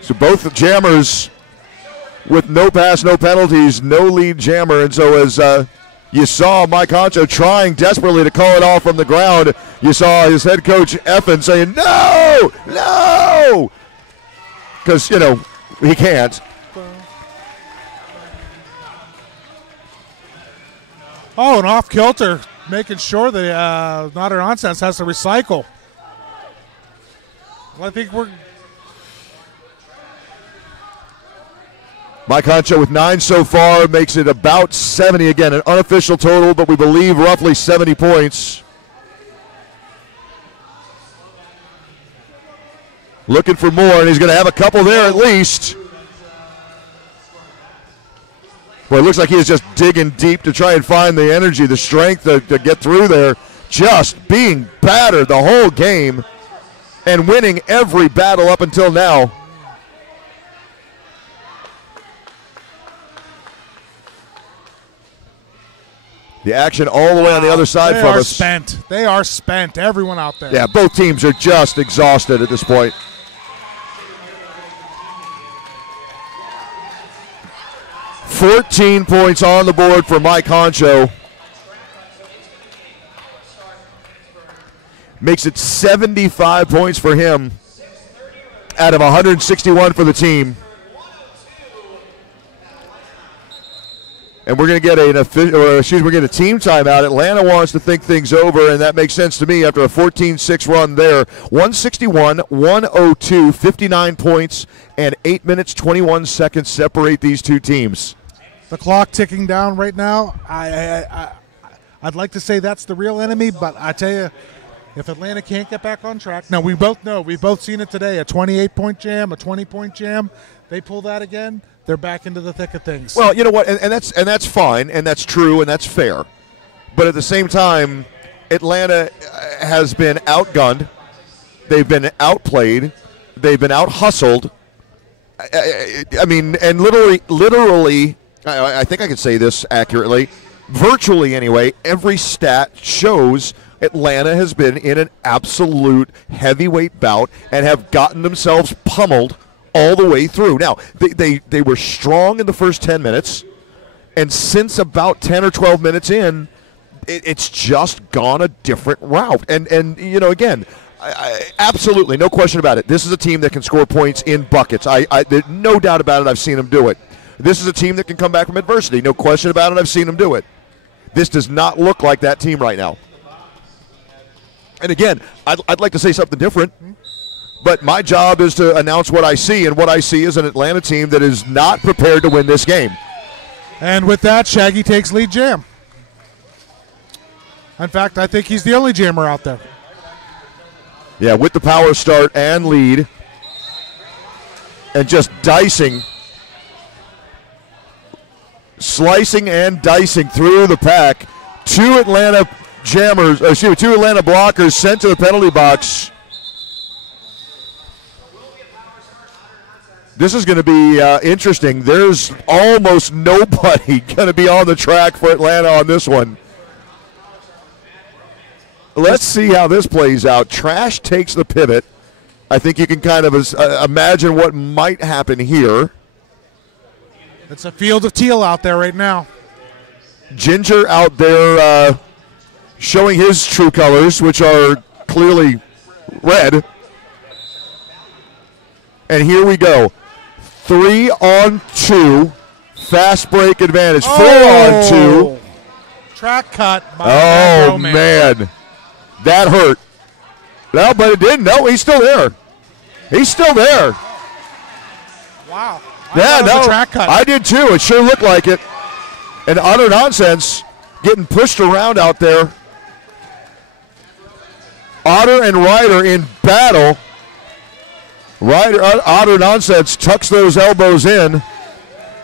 So both the jammers with no pass, no penalties, no lead jammer. And so as you saw Mike Honcho trying desperately to call it off from the ground, you saw his head coach Effin saying, no, no, because, he can't. Oh, and off kilter. making sure that Not a Nonsense has to recycle. Well, I think we're. Mike Honcho with 9 so far makes it about 70. Again, an unofficial total, but we believe roughly 70 points. Looking for more, and he's going to have a couple there at least. Well, it looks like he is just digging deep to try and find the energy, the strength to get through there. Just being battered the whole game and winning every battle up until now. The action all the way on the other side from us. They are spent. Everyone out there. Yeah, both teams are just exhausted at this point. $14 points on the board for Mike Honcho. Makes it 75 points for him out of 161 for the team. And we're going to get we're getting a team timeout. Atlanta wants to think things over, and that makes sense to me after a 14-6 run there. 161-102, 59 points, and 8 minutes, 21 seconds separate these two teams. The clock ticking down right now. I'd like to say that's the real enemy, but I tell you, if Atlanta can't get back on track, now we both know, we've both seen it today, a 28-point jam, a 20-point jam. They pull that again, they're back into the thick of things. Well, you know what, and that's fine, and that's true, and that's fair. But at the same time, Atlanta has been outgunned. They've been outplayed. They've been out-hustled. I mean, and literally, I think I can say this accurately, virtually anyway, every stat shows Atlanta has been in an absolute heavyweight bout and have gotten themselves pummeled all the way through. Now, they were strong in the first 10 minutes, and since about 10 or 12 minutes in, it's just gone a different route. And you know, again, absolutely, no question about it. This is a team that can score points in buckets. There's no doubt about it. I've seen them do it. This is a team that can come back from adversity. No question about it. I've seen them do it. This does not look like that team right now. And again, I'd like to say something different, but my job is to announce what I see, and what I see is an Atlanta team that is not prepared to win this game. And with that, Shaggy takes lead jam. In fact, I think he's the only jammer out there. Yeah, with the power start and lead, and just dicing, slicing and dicing through the pack. Two Atlanta blockers sent to the penalty box. This is going to be interesting. There's almost nobody going to be on the track for Atlanta on this one. Let's see how this plays out. Trash takes the pivot. I think you can kind of imagine what might happen here. It's a field of teal out there right now. Ginger out there showing his true colors, which are clearly red. And here we go. 3-on-2. Fast break advantage. 4-on-2. Track cut by Oh, man. That hurt. No, but it didn't. No, he's still there. He's still there. Wow. Yeah, no, track cut. I did too. It sure looked like it. And utter nonsense getting pushed around out there. Otter and Ryder in battle. Otter nonsense tucks those elbows in,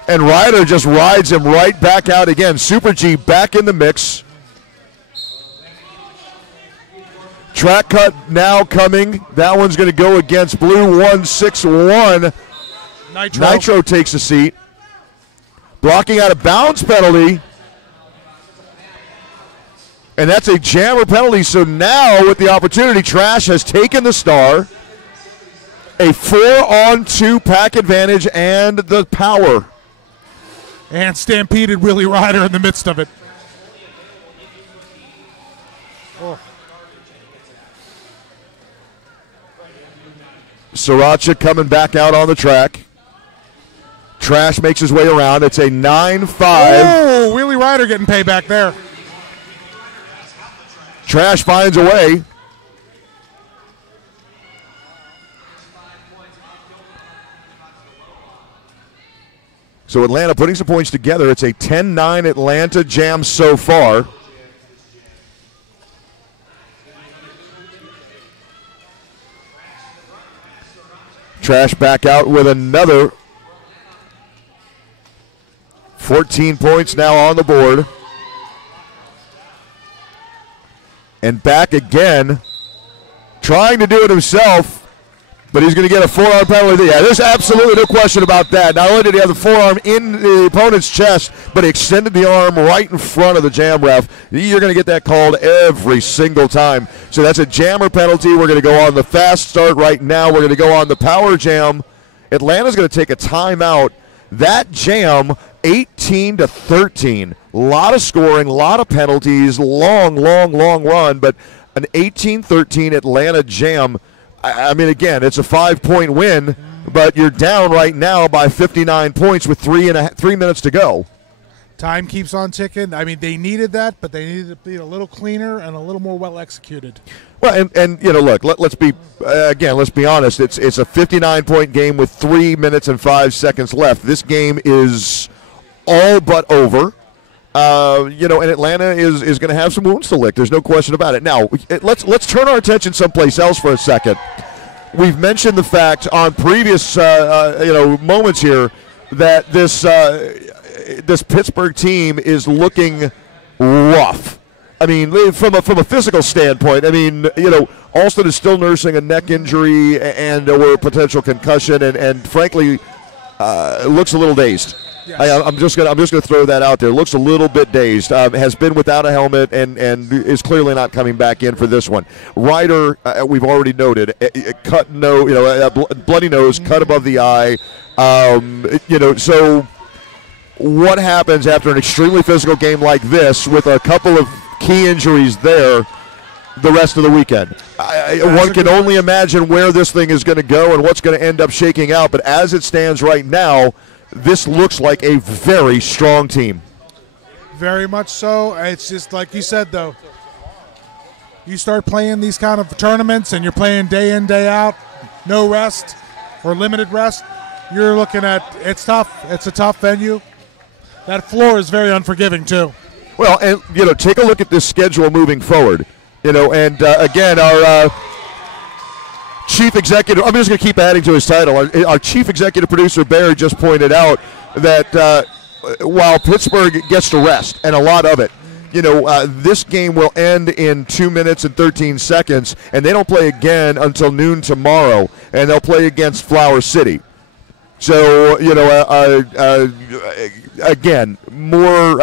and Ryder just rides him right back out again. Super G back in the mix. Track cut now coming. That one's going to go against Blue 161. Nitro takes a seat. Blocking out a bounce penalty. And that's a jammer penalty. So now with the opportunity, Trash has taken the star. A 4-on-2 pack advantage and the power. And stampeded Willie Ryder in the midst of it. Oh. Sriracha coming back out on the track. Trash makes his way around. It's a 9-5. Oh, Willie Ryder getting payback there. Trash finds a way. So Atlanta putting some points together. It's a 10-9 Atlanta Jam so far. Trash back out with another 14 points now on the board. And back again, trying to do it himself, but he's going to get a forearm penalty. Yeah, there's absolutely no question about that. Not only did he have the forearm in the opponent's chest, but he extended the arm right in front of the Jam ref. You're going to get that called every single time. So that's a Jammer penalty. We're going to go on the fast start right now. We're going to go on the power Jam. Atlanta's going to take a timeout. That Jam, 18-13. A lot of scoring, a lot of penalties, long run, but an 18-13 Atlanta Jam. I mean, again, it's a 5-point win, but you're down right now by 59 points with 3 minutes to go. Time keeps on ticking. I mean, they needed that, but they needed to be a little cleaner and a little more well executed. Well, and you know, look, let's be honest. It's a 59-point game with 3 minutes and 5 seconds left. This game is all but over. You know, and Atlanta is going to have some wounds to lick. There's no question about it. Now, let's turn our attention someplace else for a second. We've mentioned the fact on previous moments here that this Pittsburgh team is looking rough. I mean, from a physical standpoint, I mean, you know, Alston is still nursing a neck injury and or potential concussion, and frankly, looks a little dazed. Yes. I'm just gonna throw that out there. Looks a little bit dazed. Has been without a helmet and is clearly not coming back in for this one. Ryder, we've already noted, cut bloody nose, cut above the eye. So what happens after an extremely physical game like this with a couple of key injuries there the rest of the weekend? One can only imagine where this thing is going to go and what's going to end up shaking out. But as it stands right now, this looks like a very strong team. Very much so. It's just like you said, though. You start playing these kind of tournaments and you're playing day in, day out, no rest or limited rest, you're looking at, it's tough. It's a tough venue. That floor is very unforgiving, too. Well, and, you know, take a look at this schedule moving forward. You know, and again, our chief executive, I'm just going to keep adding to his title. Our chief executive producer, Barry, just pointed out that while Pittsburgh gets to rest, and a lot of it, you know, this game will end in 2 minutes and 13 seconds, and they don't play again until noon tomorrow, and they'll play against Flower City. So, you know, again, more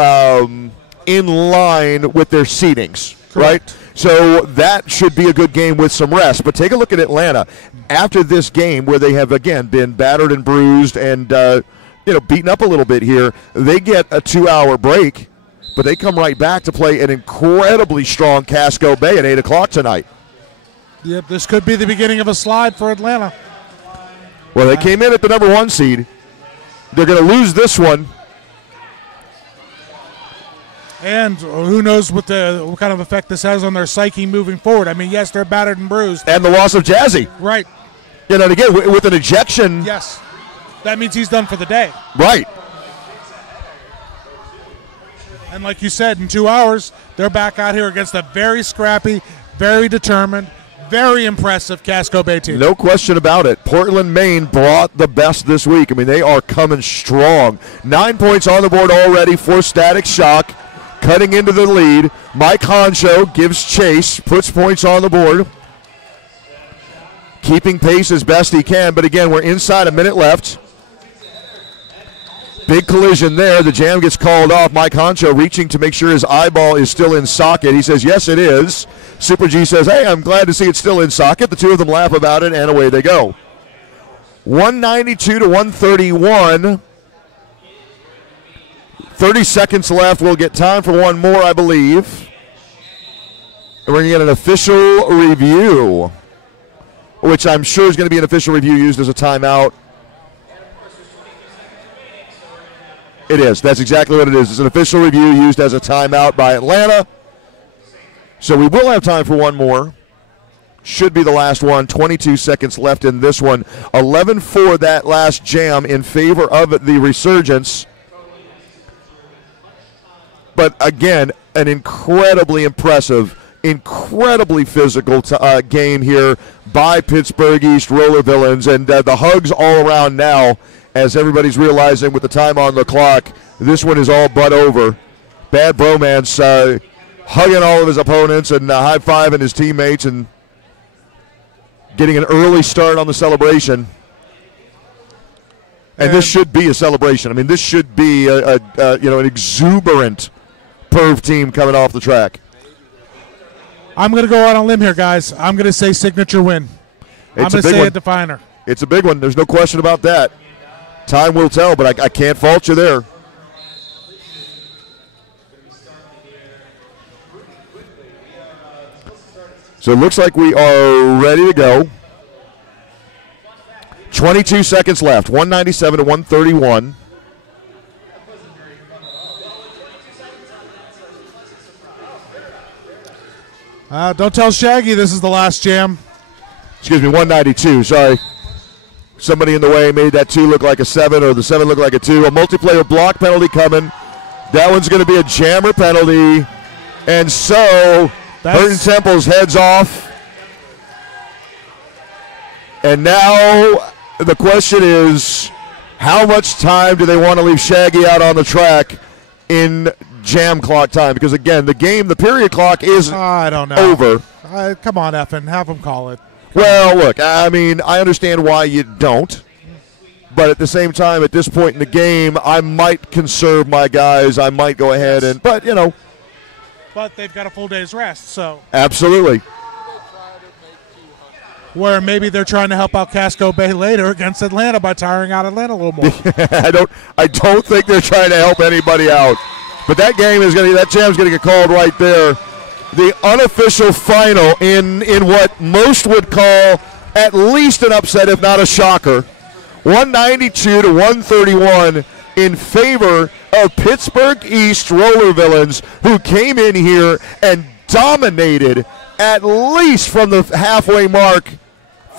in line with their seedings, right? So that should be a good game with some rest. But take a look at Atlanta. After this game, where they have, again, been battered and bruised and, beaten up a little bit here, they get a 2-hour break, but they come right back to play an incredibly strong Casco Bay at 8 o'clock tonight. Yep, this could be the beginning of a slide for Atlanta. Well, they came in at the number 1 seed. They're going to lose this one. And who knows what kind of effect this has on their psyche moving forward. I mean, yes, they're battered and bruised. And the loss of Jazzy. Right. You know, and again, with an ejection. Yes. That means he's done for the day. Right. And like you said, in 2 hours, they're back out here against a very scrappy, very determined, very impressive Casco Bay team. No question about it. Portland, Maine brought the best this week. I mean, they are coming strong. 9 points on the board already for Static Shock. Cutting into the lead. Mike Honcho gives chase, puts points on the board. Keeping pace as best he can, but again, we're inside a minute left. Big collision there. The Jam gets called off. Mike Honcho reaching to make sure his eyeball is still in socket. He says, yes, it is. Super G says, hey, I'm glad to see it's still in socket. The two of them laugh about it, and away they go. 192 to 131. 30 seconds left. We'll get time for one more, I believe. And we're going to get an official review, which I'm sure is going to be an official review used as a timeout. It is. That's exactly what it is. It's an official review used as a timeout by Atlanta. So we will have time for one more. Should be the last one. 22 seconds left in this one. 11-4 that last jam in favor of the Resurgence. But again, an incredibly impressive, incredibly physical game here by Pittsburgh East Roller Villains. And the hugs all around now as everybody's realizing with the time on the clock, this one is all but over. Bad bromance, hugging all of his opponents and high-fiving his teammates and getting an early start on the celebration. And this should be a celebration. I mean, this should be an exuberant Perv team coming off the track. I'm going to go out on a limb here, guys. I'm going to say signature win. I'm going to say a definer. It's a big one. There's no question about that. Time will tell, but I can't fault you there. So it looks like we are ready to go. 22 seconds left. 197 to 131. Don't tell Shaggy this is the last jam. Excuse me, 192. Sorry. Somebody in the way made that 2 look like a 7 or the 7 look like a 2. A multiplayer block penalty coming. That one's going to be a jammer penalty. And so Burton Temple's heads off. And now the question is, how much time do they want to leave Shaggy out on the track in jam clock time? Because, again, the period clock is I don't know. over. Come on, Effin, have him call it. Well, look, I mean, I understand why you don't. But at the same time, at this point in the game, I might conserve my guys. I might go ahead and, but, you know. But they've got a full day's rest, so. Absolutely. Where maybe they're trying to help out Casco Bay later against Atlanta by tiring out Atlanta a little more. I don't think they're trying to help anybody out. But that jam's going to get called right there. The unofficial final in what most would call at least an upset, if not a shocker. 192 to 131 in favor of Pittsburgh East Roller Villains, who came in here and dominated at least from the halfway mark,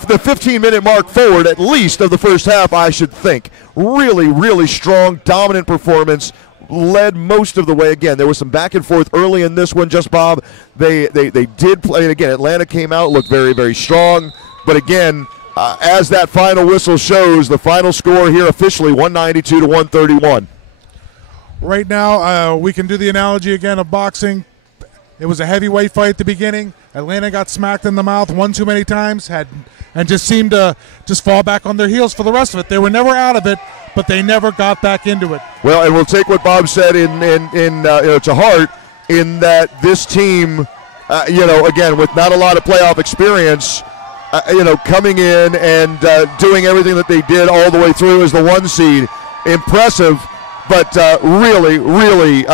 the 15-minute mark forward, at least of the first half, I should think. Really, really strong, dominant performance. Led most of the way. Again, there was some back and forth early in this one, just Bob. They did play. And again, Atlanta came out, looked very, very strong. But again, as that final whistle shows, the final score here officially 192 to 131. Right now, we can do the analogy again of boxing. It was a heavyweight fight at the beginning. Atlanta got smacked in the mouth one too many times, and just seemed to just fall back on their heels for the rest of it. They were never out of it, but they never got back into it. Well, and we'll take what Bob said to heart, in that this team, again, with not a lot of playoff experience, coming in and doing everything that they did all the way through as the 1 seed, impressive, but really, really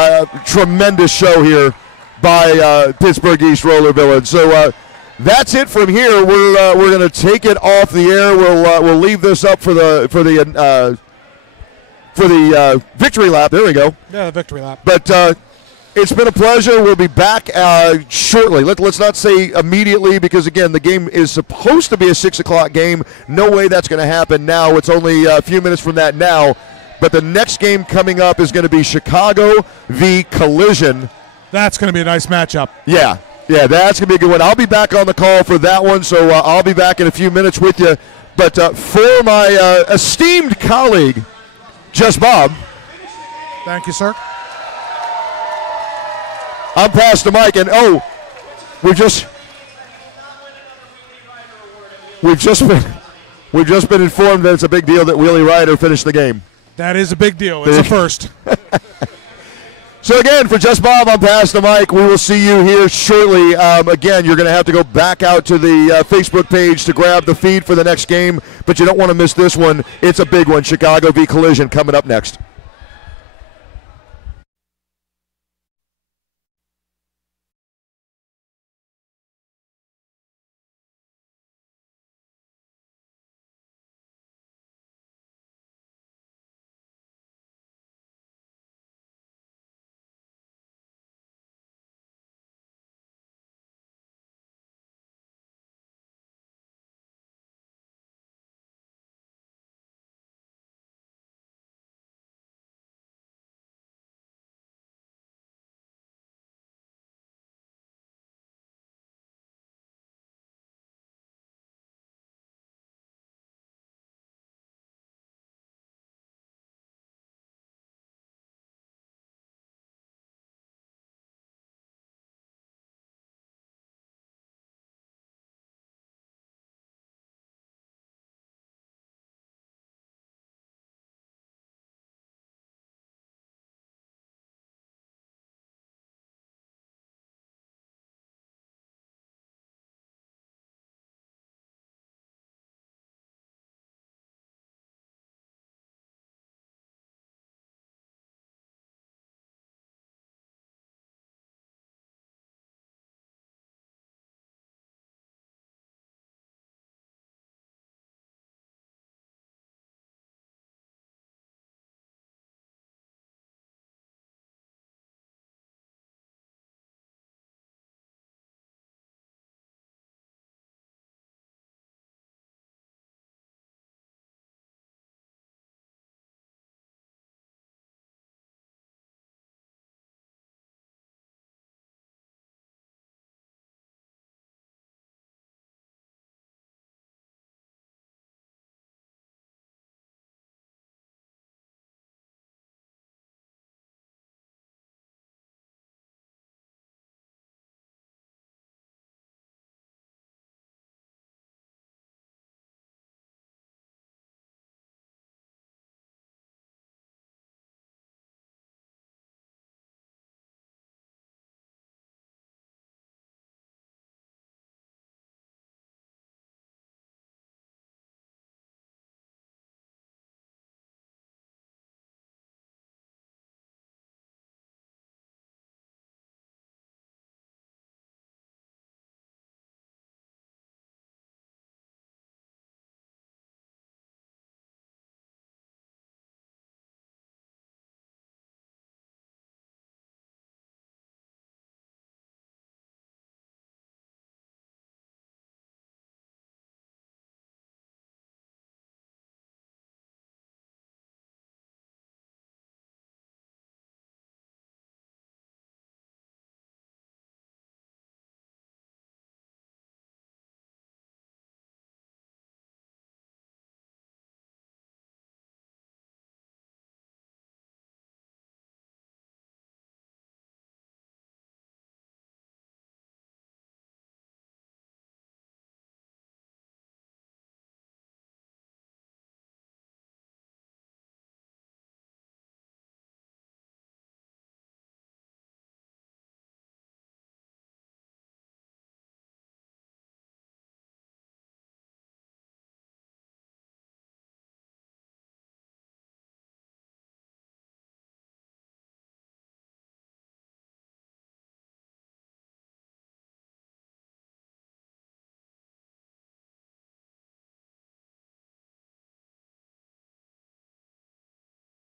tremendous show here by Pittsburgh East Roller Villains. So that's it from here. We're going to take it off the air. We'll leave this up for the victory lap. There we go. Yeah, the victory lap. But it's been a pleasure. We'll be back shortly. Let's not say immediately, because, again, the game is supposed to be a 6 o'clock game. No way that's going to happen now. It's only a few minutes from that now. But the next game coming up is going to be Chicago v. Collision. That's going to be a nice matchup. Yeah, that's going to be a good one. I'll be back on the call for that one, so I'll be back in a few minutes with you. But for my esteemed colleague, Just Bob. Thank you, sir. I'm past the mic, and we've just been informed that it's a big deal that Wheelie Ryder finished the game. That is a big deal. It's a first. So again, for Just Bob, I'm past the mic. We will see you here shortly. Again, you're going to have to go back out to the Facebook page to grab the feed for the next game, but you don't want to miss this one. It's a big one. Chicago v. Collision coming up next.